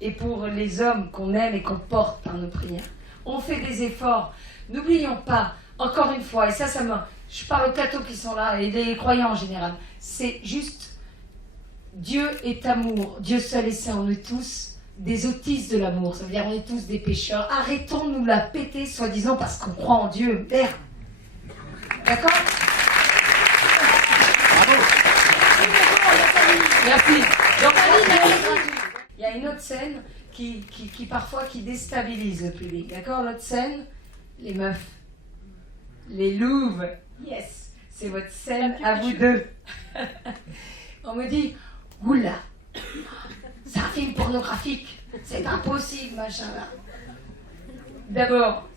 et pour les hommes qu'on aime et qu'on porte par nos prières. On fait des efforts. N'oublions pas, encore une fois, et ça je parle aux cathos qui sont là et des croyants en général, c'est juste Dieu est amour, Dieu seul et saint, on est tous des autistes de l'amour, ça veut dire on est tous des pécheurs. Arrêtons de nous la péter, soi-disant parce qu'on croit en Dieu, merde. D'accord? Merci. Donc, il y a une autre scène qui parfois qui déstabilise le public. D'accord? L'autre scène, les meufs, les louves. Yes, c'est votre scène à vous deux. On me dit, oula, c'est un film pornographique, c'est impossible, machin là. D'abord.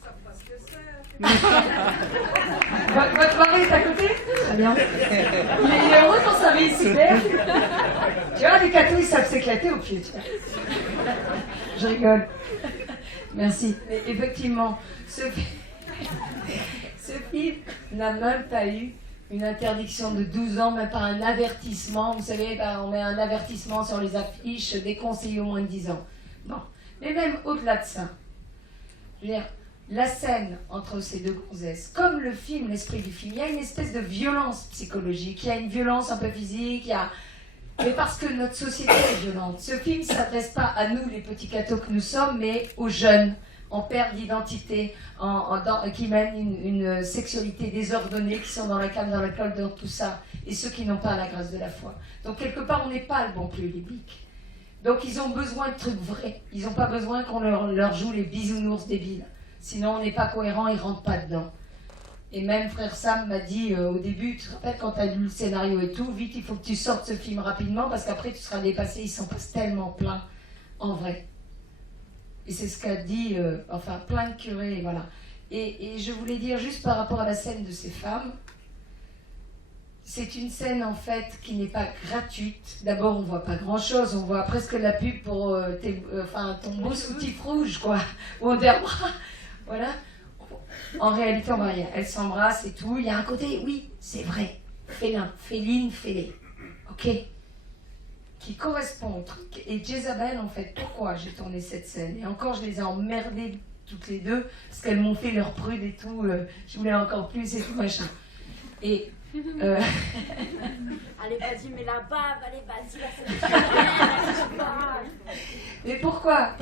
Votre mari est à côté? Très bien. Il est heureux dans sa vie, super. Tu vois, les cathos, ils savent s'éclater au pied, tu vois. Je rigole. Merci. Mais effectivement, ce film n'a même pas eu une interdiction de 12 ans, même pas un avertissement. Vous savez, on met un avertissement sur les affiches, déconseillé au moins de 10 ans. Bon. Mais même au-delà de ça, je veux dire, la scène entre ces deux gonzesses, comme le film, l'esprit du film, il y a une espèce de violence psychologique, il y a une violence un peu physique, mais parce que notre société est violente. Ce film ne s'adresse pas à nous, les petits cathos que nous sommes, mais aux jeunes, en perte d'identité, qui mènent une sexualité désordonnée, qui sont dans la cave, dans l'alcool, dans tout ça, et ceux qui n'ont pas la grâce de la foi. Donc quelque part, on n'est pas le bon plus biblique. Donc ils ont besoin de trucs vrais. Ils n'ont pas besoin qu'on leur joue les bisounours débiles. Sinon, on n'est pas cohérent, ils ne rentrent pas dedans. Et même frère Sam m'a dit au début, tu te rappelles quand tu as lu le scénario et tout, vite, il faut que tu sortes ce film rapidement parce qu'après tu seras dépassé, il s'en passe tellement plein, en vrai. Et c'est ce qu'a dit, plein de curés, voilà. Et je voulais dire juste par rapport à la scène de ces femmes, c'est une scène en fait qui n'est pas gratuite. D'abord, on ne voit pas grand-chose, on voit presque la pub pour ton beau soutif rouge, quoi. Wonderbra, voilà. En réalité, on voit rien. Elles s'embrassent et tout. Il y a un côté, oui, c'est vrai, félin, féline, fêlé, ok, qui correspond au truc. Et Jezabel, en fait, pourquoi j'ai tourné cette scène? Et encore, je les ai emmerdées toutes les deux, parce qu'elles m'ont fait leur prude et tout. Je voulais encore plus et tout, machin. Et... Allez, vas-y, mets la bave, allez, vas-y, là, Mais pourquoi?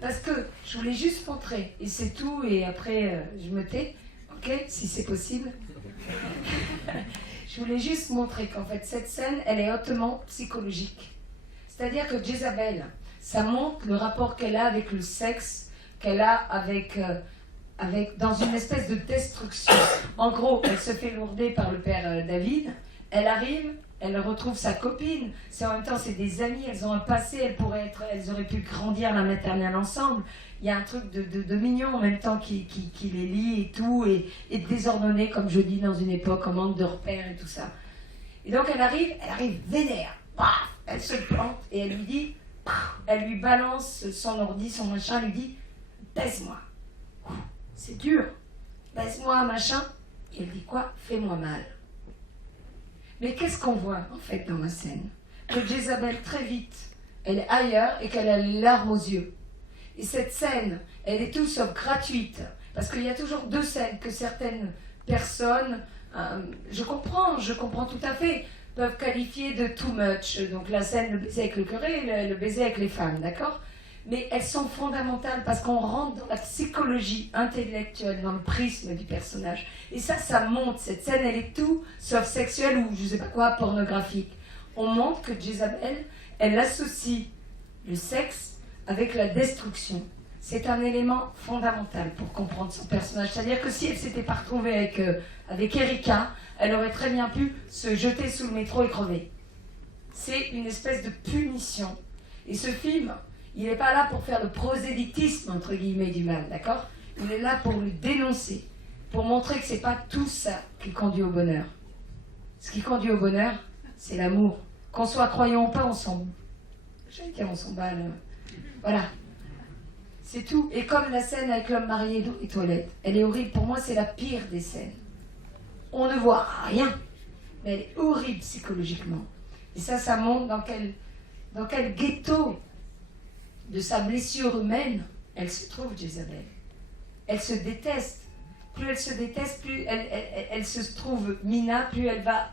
Parce que je voulais juste montrer, et c'est tout, et après je me tais, ok, si c'est possible. Je voulais juste montrer qu'en fait cette scène, elle est hautement psychologique. C'est-à-dire que Jezabel, ça montre le rapport qu'elle a avec le sexe, qu'elle a avec dans une espèce de destruction. En gros, elle se fait lourder par le père David, elle arrive, elle retrouve sa copine. C'est en même temps, c'est des amis, elles ont un passé, elles auraient pu grandir la maternelle ensemble. Il y a un truc de mignon en même temps qui les lie et tout, et désordonné, comme je dis, dans une époque en manque de repères et tout ça. Et donc elle arrive vénère. Paf, elle se plante et elle lui dit, elle lui balance son ordi, son machin, elle lui dit, baise-moi. C'est dur. Baise-moi, machin. Et elle dit quoi? Fais-moi mal. Mais qu'est-ce qu'on voit en fait dans la scène? Que Jézabel très vite, elle est ailleurs et qu'elle a les larmes aux yeux. Et cette scène, elle est tout sauf gratuite. Parce qu'il y a toujours deux scènes que certaines personnes, je comprends tout à fait, peuvent qualifier de too much. Donc la scène, le baiser avec le curé, le baiser avec les femmes, d'accord? Mais elles sont fondamentales parce qu'on rentre dans la psychologie intellectuelle, dans le prisme du personnage. Et ça monte. Cette scène, elle est tout sauf sexuelle ou je sais pas quoi, pornographique. On montre que Jézabel, elle associe le sexe avec la destruction. C'est un élément fondamental pour comprendre son personnage. C'est-à-dire que si elle s'était pas retrouvée avec Erika, elle aurait très bien pu se jeter sous le métro et crever. C'est une espèce de punition. Et ce film, il n'est pas là pour faire le prosélytisme, entre guillemets, du mal, d'accord? Il est là pour le dénoncer, pour montrer que c'est pas tout ça qui conduit au bonheur. Ce qui conduit au bonheur, c'est l'amour. Qu'on soit croyant ou pas, on s'en bat. Voilà. C'est tout. Et comme la scène avec l'homme marié dans les toilettes, elle est horrible. Pour moi, c'est la pire des scènes. On ne voit rien, mais elle est horrible psychologiquement. Et ça montre dans quel ghetto de sa blessure humaine elle se trouve, Jézabel. Elle se déteste. Plus elle se déteste, plus elle se trouve mina, plus elle va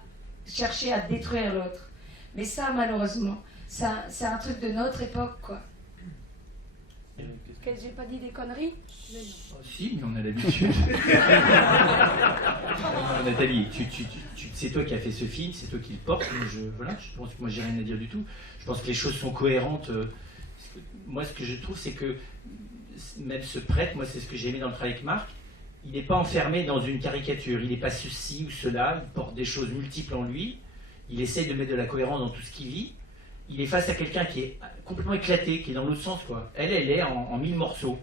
chercher à détruire l'autre. Mais ça, malheureusement, c'est un truc de notre époque, quoi. Que j'ai pas dit des conneries? Mais non. Oh, si, mais on a l'habitude. Nathalie, c'est toi qui as fait ce film, c'est toi qui le portes. Je pense que moi j'ai rien à dire du tout. Je pense que les choses sont cohérentes. Moi, ce que je trouve, c'est que même ce prêtre, moi c'est ce que j'ai aimé dans le travail avec Marc, il n'est pas enfermé dans une caricature, il n'est pas ceci ou cela, il porte des choses multiples en lui, il essaie de mettre de la cohérence dans tout ce qu'il vit. Il est face à quelqu'un qui est complètement éclaté, qui est dans l'autre sens, quoi. Elle est en 1000 morceaux.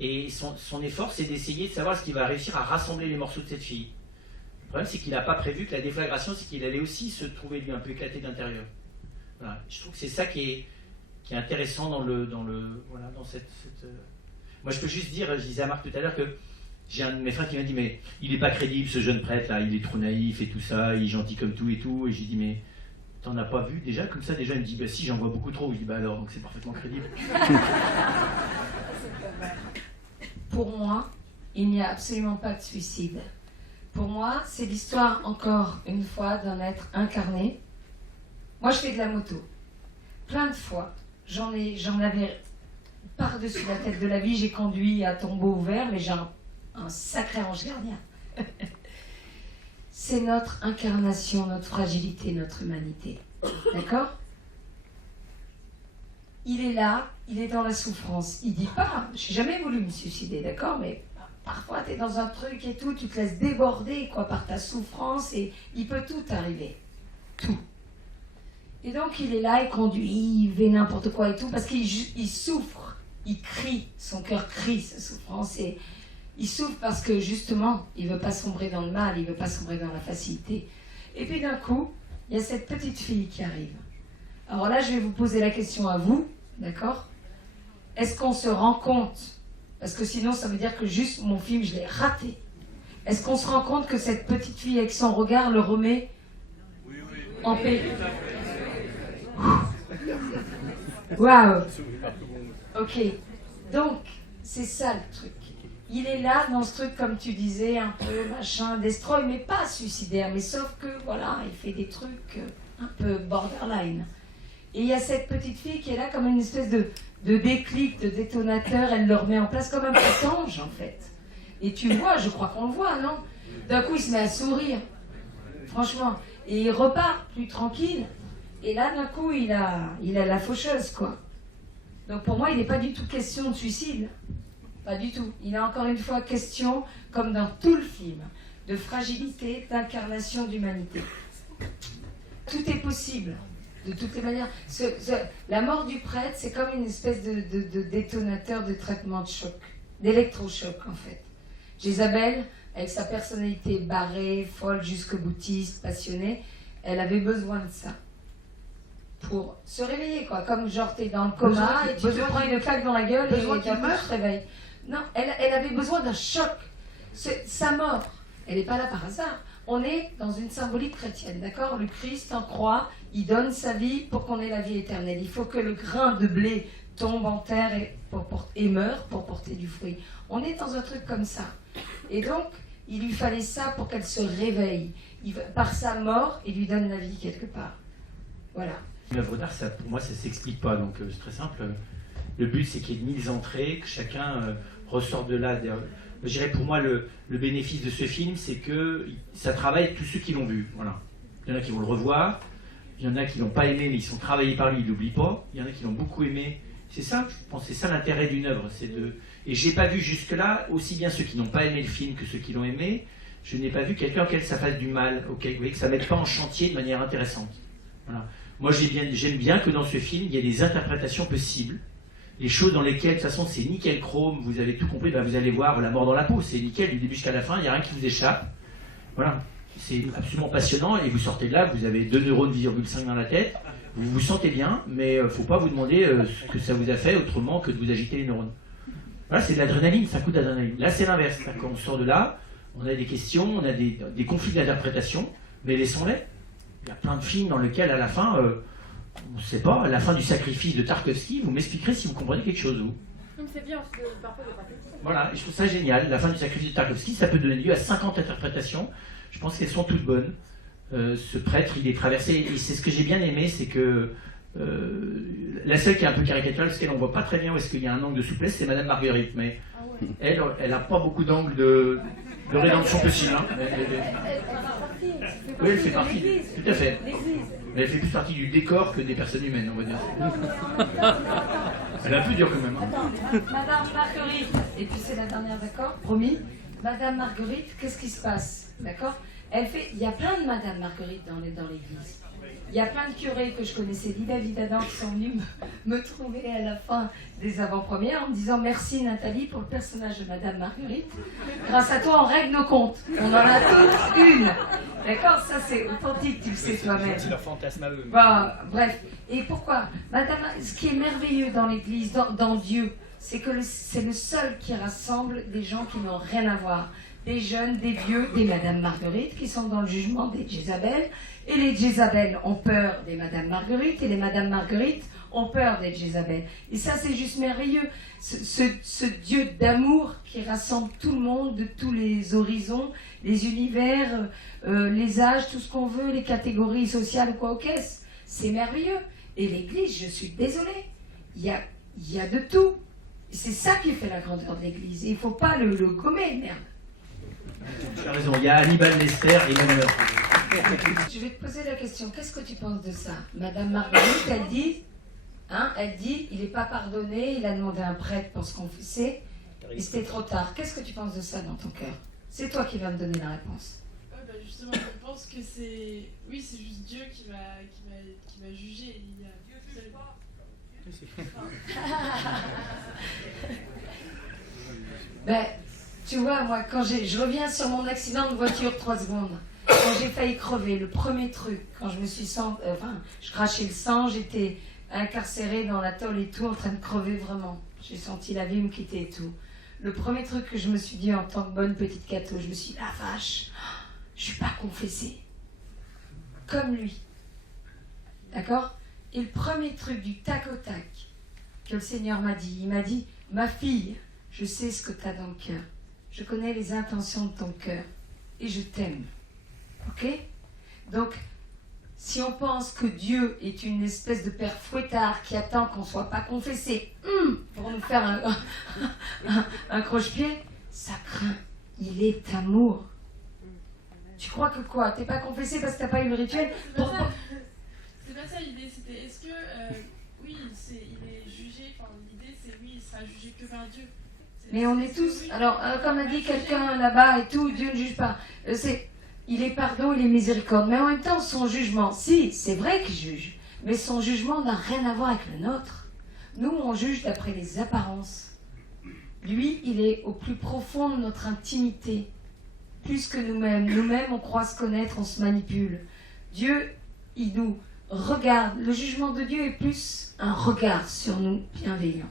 Et son effort, c'est d'essayer de savoir ce qu'il va réussir à rassembler les morceaux de cette fille. Le problème, c'est qu'il n'a pas prévu que la déflagration, c'est qu'il allait aussi se trouver, lui, un peu éclaté d'intérieur. Voilà. Je trouve que c'est ça qui est intéressant dans cette... Moi, je peux juste dire, je disais à Marc tout à l'heure que j'ai un de mes frères qui m'a dit, mais il n'est pas crédible, ce jeune prêtre, là, il est trop naïf et tout ça, il est gentil comme tout et tout. Et j'ai dit, mais... T'en as pas vu déjà comme ça? Déjà, il me dit, bah si, j'en vois beaucoup trop. Je dis, bah alors, donc c'est parfaitement crédible. Pour moi, il n'y a absolument pas de suicide. Pour moi, c'est l'histoire, encore une fois, d'un être incarné. Moi, je fais de la moto. Plein de fois, j'en avais par-dessus la tête de la vie. J'ai conduit à tombeau ouvert, mais j'ai un sacré ange gardien. C'est notre incarnation, notre fragilité, notre humanité. D'accord? Il est là, il est dans la souffrance. Il dit pas, j'ai jamais voulu me suicider, d'accord? Mais parfois, tu es dans un truc et tout, tu te laisses déborder, quoi, par ta souffrance et il peut tout arriver. Tout. Et donc, il est là, il conduit, il fait n'importe quoi et tout, parce qu'il souffre, il crie, son cœur crie sa souffrance et il souffre parce que justement, il ne veut pas sombrer dans le mal, il ne veut pas sombrer dans la facilité. Et puis d'un coup, il y a cette petite fille qui arrive. Alors là, je vais vous poser la question à vous, d'accord? Est-ce qu'on se rend compte, parce que sinon ça veut dire que juste mon film, je l'ai raté. Est-ce qu'on se rend compte que cette petite fille avec son regard le remet en paix? Waouh! Ok, donc c'est ça le truc. Il est là dans ce truc, comme tu disais, un peu machin, destroy, mais pas suicidaire, mais sauf que, voilà, il fait des trucs un peu borderline. Et il y a cette petite fille qui est là comme une espèce de déclic, de détonateur, elle le remet en place comme un petit ange, en fait. Et tu vois, je crois qu'on le voit, non? D'un coup, il se met à sourire, franchement. Et il repart plus tranquille. Et là, d'un coup, il a la faucheuse, quoi. Donc pour moi, il n'est pas du tout question de suicide. Pas du tout. Il est encore une fois question, comme dans tout le film, de fragilité, d'incarnation d'humanité. Tout est possible, de toutes les manières. La mort du prêtre, c'est comme une espèce de détonateur de traitement de choc, d'électrochoc en fait. Jézabel, avec sa personnalité barrée, folle, jusqu'au boutiste, passionnée, elle avait besoin de ça. Pour se réveiller, quoi. Comme genre t'es dans le coma et tu te prends une claque dans la gueule et tu te réveilles. Non, elle avait besoin d'un choc. Sa mort, elle n'est pas là par hasard. On est dans une symbolique chrétienne, d'accord? Le Christ en croix, il donne sa vie pour qu'on ait la vie éternelle. Il faut que le grain de blé tombe en terre et meure pour porter du fruit. On est dans un truc comme ça. Et donc, il lui fallait ça pour qu'elle se réveille. Par sa mort, il lui donne la vie quelque part. Voilà. L'œuvre d'art, pour moi, ça ne s'explique pas. Donc, c'est très simple. Le but, c'est qu'il y ait 1000 entrées, que chacun ressorte de là. Je dirais, pour moi, le bénéfice de ce film, c'est que ça travaille tous ceux qui l'ont vu. Voilà. Il y en a qui vont le revoir. Il y en a qui ne l'ont pas aimé, mais ils sont travaillés par lui, ils ne l'oublient pas. Il y en a qui l'ont beaucoup aimé. C'est ça, je pense, c'est ça l'intérêt d'une œuvre. Et je n'ai pas vu jusque-là, aussi bien ceux qui n'ont pas aimé le film que ceux qui l'ont aimé, je n'ai pas vu quelqu'un auquel ça fasse du mal, vous voyez, que ça ne mette pas en chantier de manière intéressante. Voilà. Moi, j'aime bien que dans ce film, il y ait des interprétations possibles. Les choses dans lesquelles, de toute façon, c'est nickel chrome, vous avez tout compris, ben vous allez voir La mort dans la peau, c'est nickel du début jusqu'à la fin, il n'y a rien qui vous échappe. Voilà. C'est absolument passionnant et vous sortez de là, vous avez 2 neurones 2,5 dans la tête, vous vous sentez bien, mais il ne faut pas vous demander ce que ça vous a fait autrement que de vous agiter les neurones. Voilà, c'est de l'adrénaline, c'est un coup d'adrénaline. Là, c'est l'inverse. Quand on sort de là, on a des questions, on a des conflits d'interprétation, mais laissons-les. Il y a plein de films dans lesquels, à la fin, on ne sait pas, à la fin du sacrifice de Tarkovsky, vous m'expliquerez si vous comprenez quelque chose, vous. C'est bien, parce que parfois, il n'y a pas de temps. Voilà, et je trouve ça génial. La fin du sacrifice de Tarkovsky, ça peut donner lieu à 50 interprétations. Je pense qu'elles sont toutes bonnes. Ce prêtre, il est traversé, et c'est ce que j'ai bien aimé, c'est que la seule qui est un peu caricaturale, parce qu'elle on voit pas très bien où est-ce qu'il y a un angle de souplesse, c'est Madame Marguerite, mais elle n'a pas beaucoup d'angle de rédemption possible. Hein. Oui, elle fait partie, tout à fait. Mais elle fait plus partie du décor que des personnes humaines, on va dire. Elle est un peu dure quand même. Hein. Attends, Madame Marguerite, et puis c'est la dernière, d'accord? Promis. Madame Marguerite, qu'est-ce qui se passe? D'accord? Il y a plein de Madame Marguerite dans l'église. Il y a plein de curés que je connaissais, David Adam, qui sont venus me trouver à la fin des avant-premières en me disant merci Nathalie pour le personnage de Madame Marguerite. Grâce à toi, on règle nos comptes. On en a toutes une. D'accord? Ça, c'est authentique, tu le sais toi-même. C'est leur fantasme à eux. Bon, bref. Et pourquoi? Madame, ce qui est merveilleux dans l'église, dans Dieu, c'est que c'est le seul qui rassemble des gens qui n'ont rien à voir. Des jeunes, des vieux, des Madame Marguerite qui sont dans le jugement des Jézabel. Et les Jézabel ont peur des Madame Marguerite et les Madame Marguerite ont peur des Jézabel. Et ça, c'est juste merveilleux. Ce Dieu d'amour qui rassemble tout le monde de tous les horizons, les univers, les âges, tout ce qu'on veut, les catégories sociales, quoi, ok, c'est merveilleux. Et l'Église, je suis désolée, il y a de tout. C'est ça qui fait la grandeur de l'Église. Il ne faut pas le gommer, merde. Tu as raison, il y a Hannibal Lester et Manheur. Je vais te poser la question, qu'est-ce que tu penses de ça? Madame Marguerite, elle dit, il n'est pas pardonné, il a demandé un prêtre pour se confesser, et c'était trop tard. Qu'est-ce que tu penses de ça dans ton cœur? C'est toi qui vas me donner la réponse. Bah justement, je pense que c'est... Oui, c'est juste Dieu qui va juger. Il y a... Ben, tu vois, moi, quand je reviens sur mon accident de voiture 3 secondes, quand j'ai failli crever, le premier truc, quand je me suis je crachais le sang, j'étais incarcérée dans la tôle et tout, en train de crever vraiment. J'ai senti la vie me quitter et tout. Le premier truc que je me suis dit en tant que bonne petite catho, je me suis dit, la vache, je suis pas confessée. Comme lui. D'accord? Et le premier truc du tac au tac que le Seigneur m'a dit, il m'a dit, ma fille, je sais ce que tu as dans le cœur. Je connais les intentions de ton cœur. Et je t'aime. Ok? Donc, si on pense que Dieu est une espèce de père fouettard qui attend qu'on ne soit pas confessé pour nous faire un croche-pied, ça craint. Il est amour. Tu crois que quoi? T'es pas confessé parce que t'as pas eu le rituel? C'est pas ça l'idée, c'était est-ce que oui, il est jugé, enfin l'idée c'est oui, il sera jugé que par Dieu. Mais on est tous, alors comme a dit quelqu'un là-bas et tout, Dieu ne juge pas. Il est pardon, il est miséricorde. Mais en même temps, son jugement, si, c'est vrai qu'il juge, mais son jugement n'a rien à voir avec le nôtre. Nous, on juge d'après les apparences. Lui, il est au plus profond de notre intimité, plus que nous-mêmes. Nous-mêmes, on croit se connaître, on se manipule. Dieu, il nous regarde. Le jugement de Dieu est plus un regard sur nous bienveillant.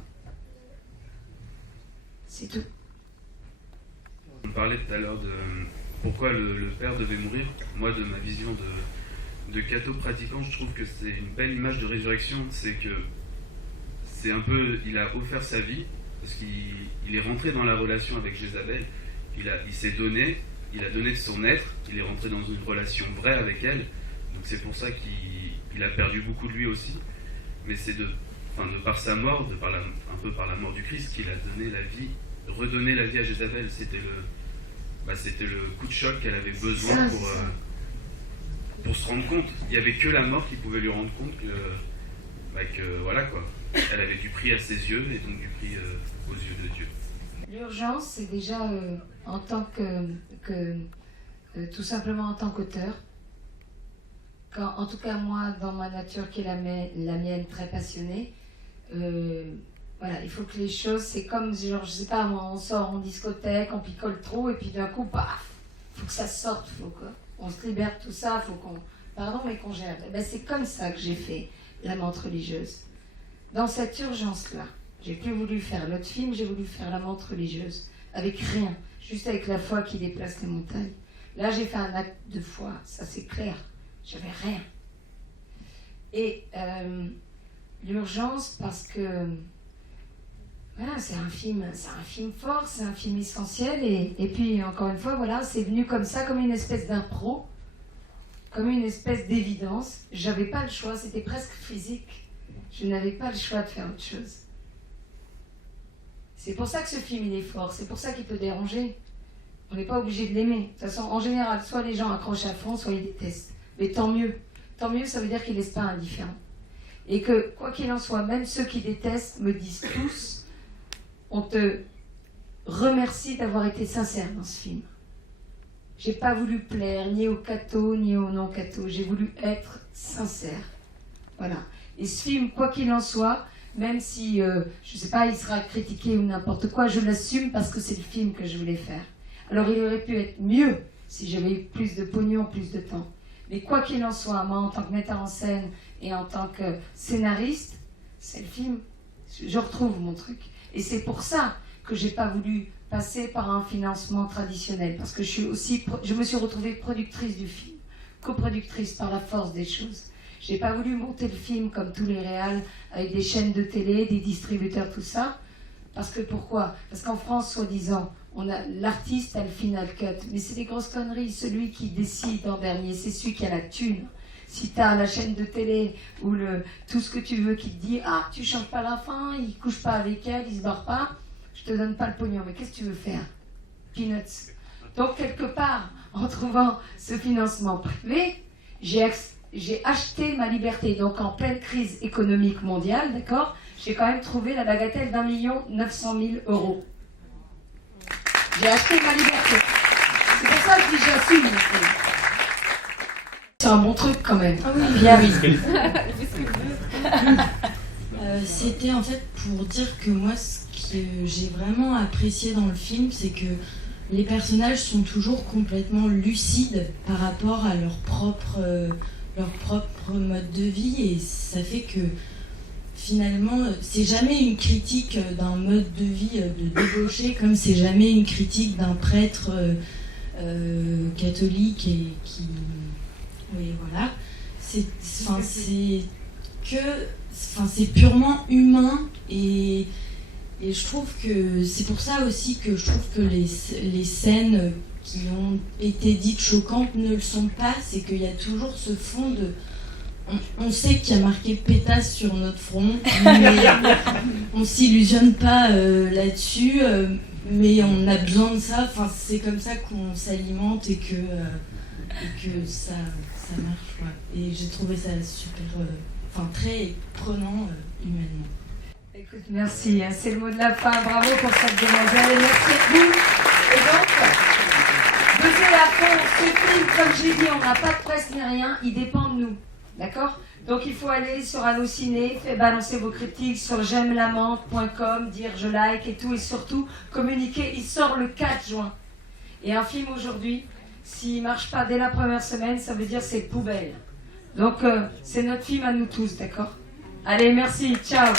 C'est tout. On parlait tout à l'heure de pourquoi le père devait mourir. Moi, de ma vision de catho pratiquant, je trouve que c'est une belle image de résurrection. C'est que c'est un peu, il a offert sa vie parce qu'il est rentré dans la relation avec Jézabel. Il s'est donné, il a donné de son être, il est rentré dans une relation vraie avec elle. Donc c'est pour ça qu'il a perdu beaucoup de lui aussi. Mais c'est de par sa mort, un peu par la mort du Christ, qu'il a donné la vie, redonné la vie à Jézabel. C'était le coup de choc qu'elle avait besoin pour se rendre compte. Il n'y avait que la mort qui pouvait lui rendre compte que voilà quoi. Elle avait du prix à ses yeux et donc du prix aux yeux de Dieu. L'urgence, c'est déjà en tant que tout simplement en tant qu'auteur. En tout cas, moi, dans ma nature qui est la mienne, très passionnée, voilà, il faut que les choses, c'est comme, genre, je sais pas, moi, on sort en discothèque, on picole trop, et puis d'un coup, paf, il faut que ça sorte, faut qu'on se libère de tout ça, faut qu'on, pardon, mais qu'on gère. Ben, c'est comme ça que j'ai fait La Menthe religieuse. Dans cette urgence-là, j'ai plus voulu faire l'autre film, j'ai voulu faire La Menthe religieuse, avec rien, juste avec la foi qui déplace les montagnes. Là, j'ai fait un acte de foi, ça c'est clair, j'avais rien. Et l'urgence, parce que voilà, c'est un film fort, c'est un film essentiel, et puis encore une fois, voilà, c'est venu comme ça, comme une espèce d'impro, comme une espèce d'évidence. J'avais pas le choix, c'était presque physique. Je n'avais pas le choix de faire autre chose. C'est pour ça que ce film il est fort, c'est pour ça qu'il peut déranger. On n'est pas obligé de l'aimer. De toute façon, en général, soit les gens accrochent à fond, soit ils détestent. Mais tant mieux. Tant mieux, ça veut dire qu'ils ne laissent pas indifférent. Et que, quoi qu'il en soit, même ceux qui détestent me disent tous, on te remercie d'avoir été sincère dans ce film. J'ai pas voulu plaire ni aux cathos, ni aux non-cathos. J'ai voulu être sincère. Voilà. Et ce film, quoi qu'il en soit, même si, je sais pas, il sera critiqué ou n'importe quoi, je l'assume parce que c'est le film que je voulais faire. Alors il aurait pu être mieux si j'avais eu plus de pognon, plus de temps. Mais quoi qu'il en soit, moi en tant que metteur en scène et en tant que scénariste, c'est le film. Je retrouve mon truc. Et c'est pour ça que j'ai pas voulu passer par un financement traditionnel. Parce que je me suis retrouvée productrice du film. Coproductrice par la force des choses. J'ai pas voulu monter le film comme tous les réals, avec des chaînes de télé, des distributeurs, tout ça. Parce que pourquoi ? Parce qu'en France, soi-disant, on a l'artiste a le final cut. Mais c'est des grosses conneries. Celui qui décide en dernier, c'est celui qui a la thune. Si tu as la chaîne de télé ou tout ce que tu veux qui te dit « Ah, tu chantes pas la fin, il couche pas avec elle, il se barre pas, je te donne pas le pognon. » Mais qu'est-ce que tu veux faire ? Peanuts. Donc, quelque part, en trouvant ce financement privé, j'ai acheté ma liberté. Donc, en pleine crise économique mondiale, d'accord, j'ai quand même trouvé la bagatelle d'1 900 000 €. J'ai acheté ma liberté. C'est pour ça que je dis j'assume. C'est un bon truc quand même. Ah oui, bien oui. C'était en fait pour dire que moi, ce que j'ai vraiment apprécié dans le film, c'est que les personnages sont toujours complètement lucides par rapport à leur propre mode de vie, et ça fait que finalement, c'est jamais une critique d'un mode de vie de débauché, comme c'est jamais une critique d'un prêtre catholique et qui... Oui, voilà. C'est purement humain, et je trouve que c'est pour ça aussi que je trouve que les scènes qui ont été dites choquantes ne le sont pas. C'est qu'il y a toujours ce fond de... On sait qu'il y a marqué pétasse sur notre front, mais on s'illusionne pas là-dessus, mais on a besoin de ça. Enfin, c'est comme ça qu'on s'alimente et que ça marche. Ouais. Et j'ai trouvé ça super, très prenant humainement. Écoute, merci. C'est le mot de la fin. Bravo pour cette demoiselle. Merci à vous. Et donc, deuxième à fond. Ce film, comme j'ai dit, on n'a pas de presse ni rien, il dépend de nous. D'accord? Donc il faut aller sur Allociné, faire balancer vos critiques sur j'aimelamante.com, dire je like et tout, et surtout communiquer. Il sort le 4 juin. Et un film aujourd'hui, s'il ne marche pas dès la première semaine, ça veut dire c'est poubelle. Donc c'est notre film à nous tous, d'accord? Allez, merci, ciao.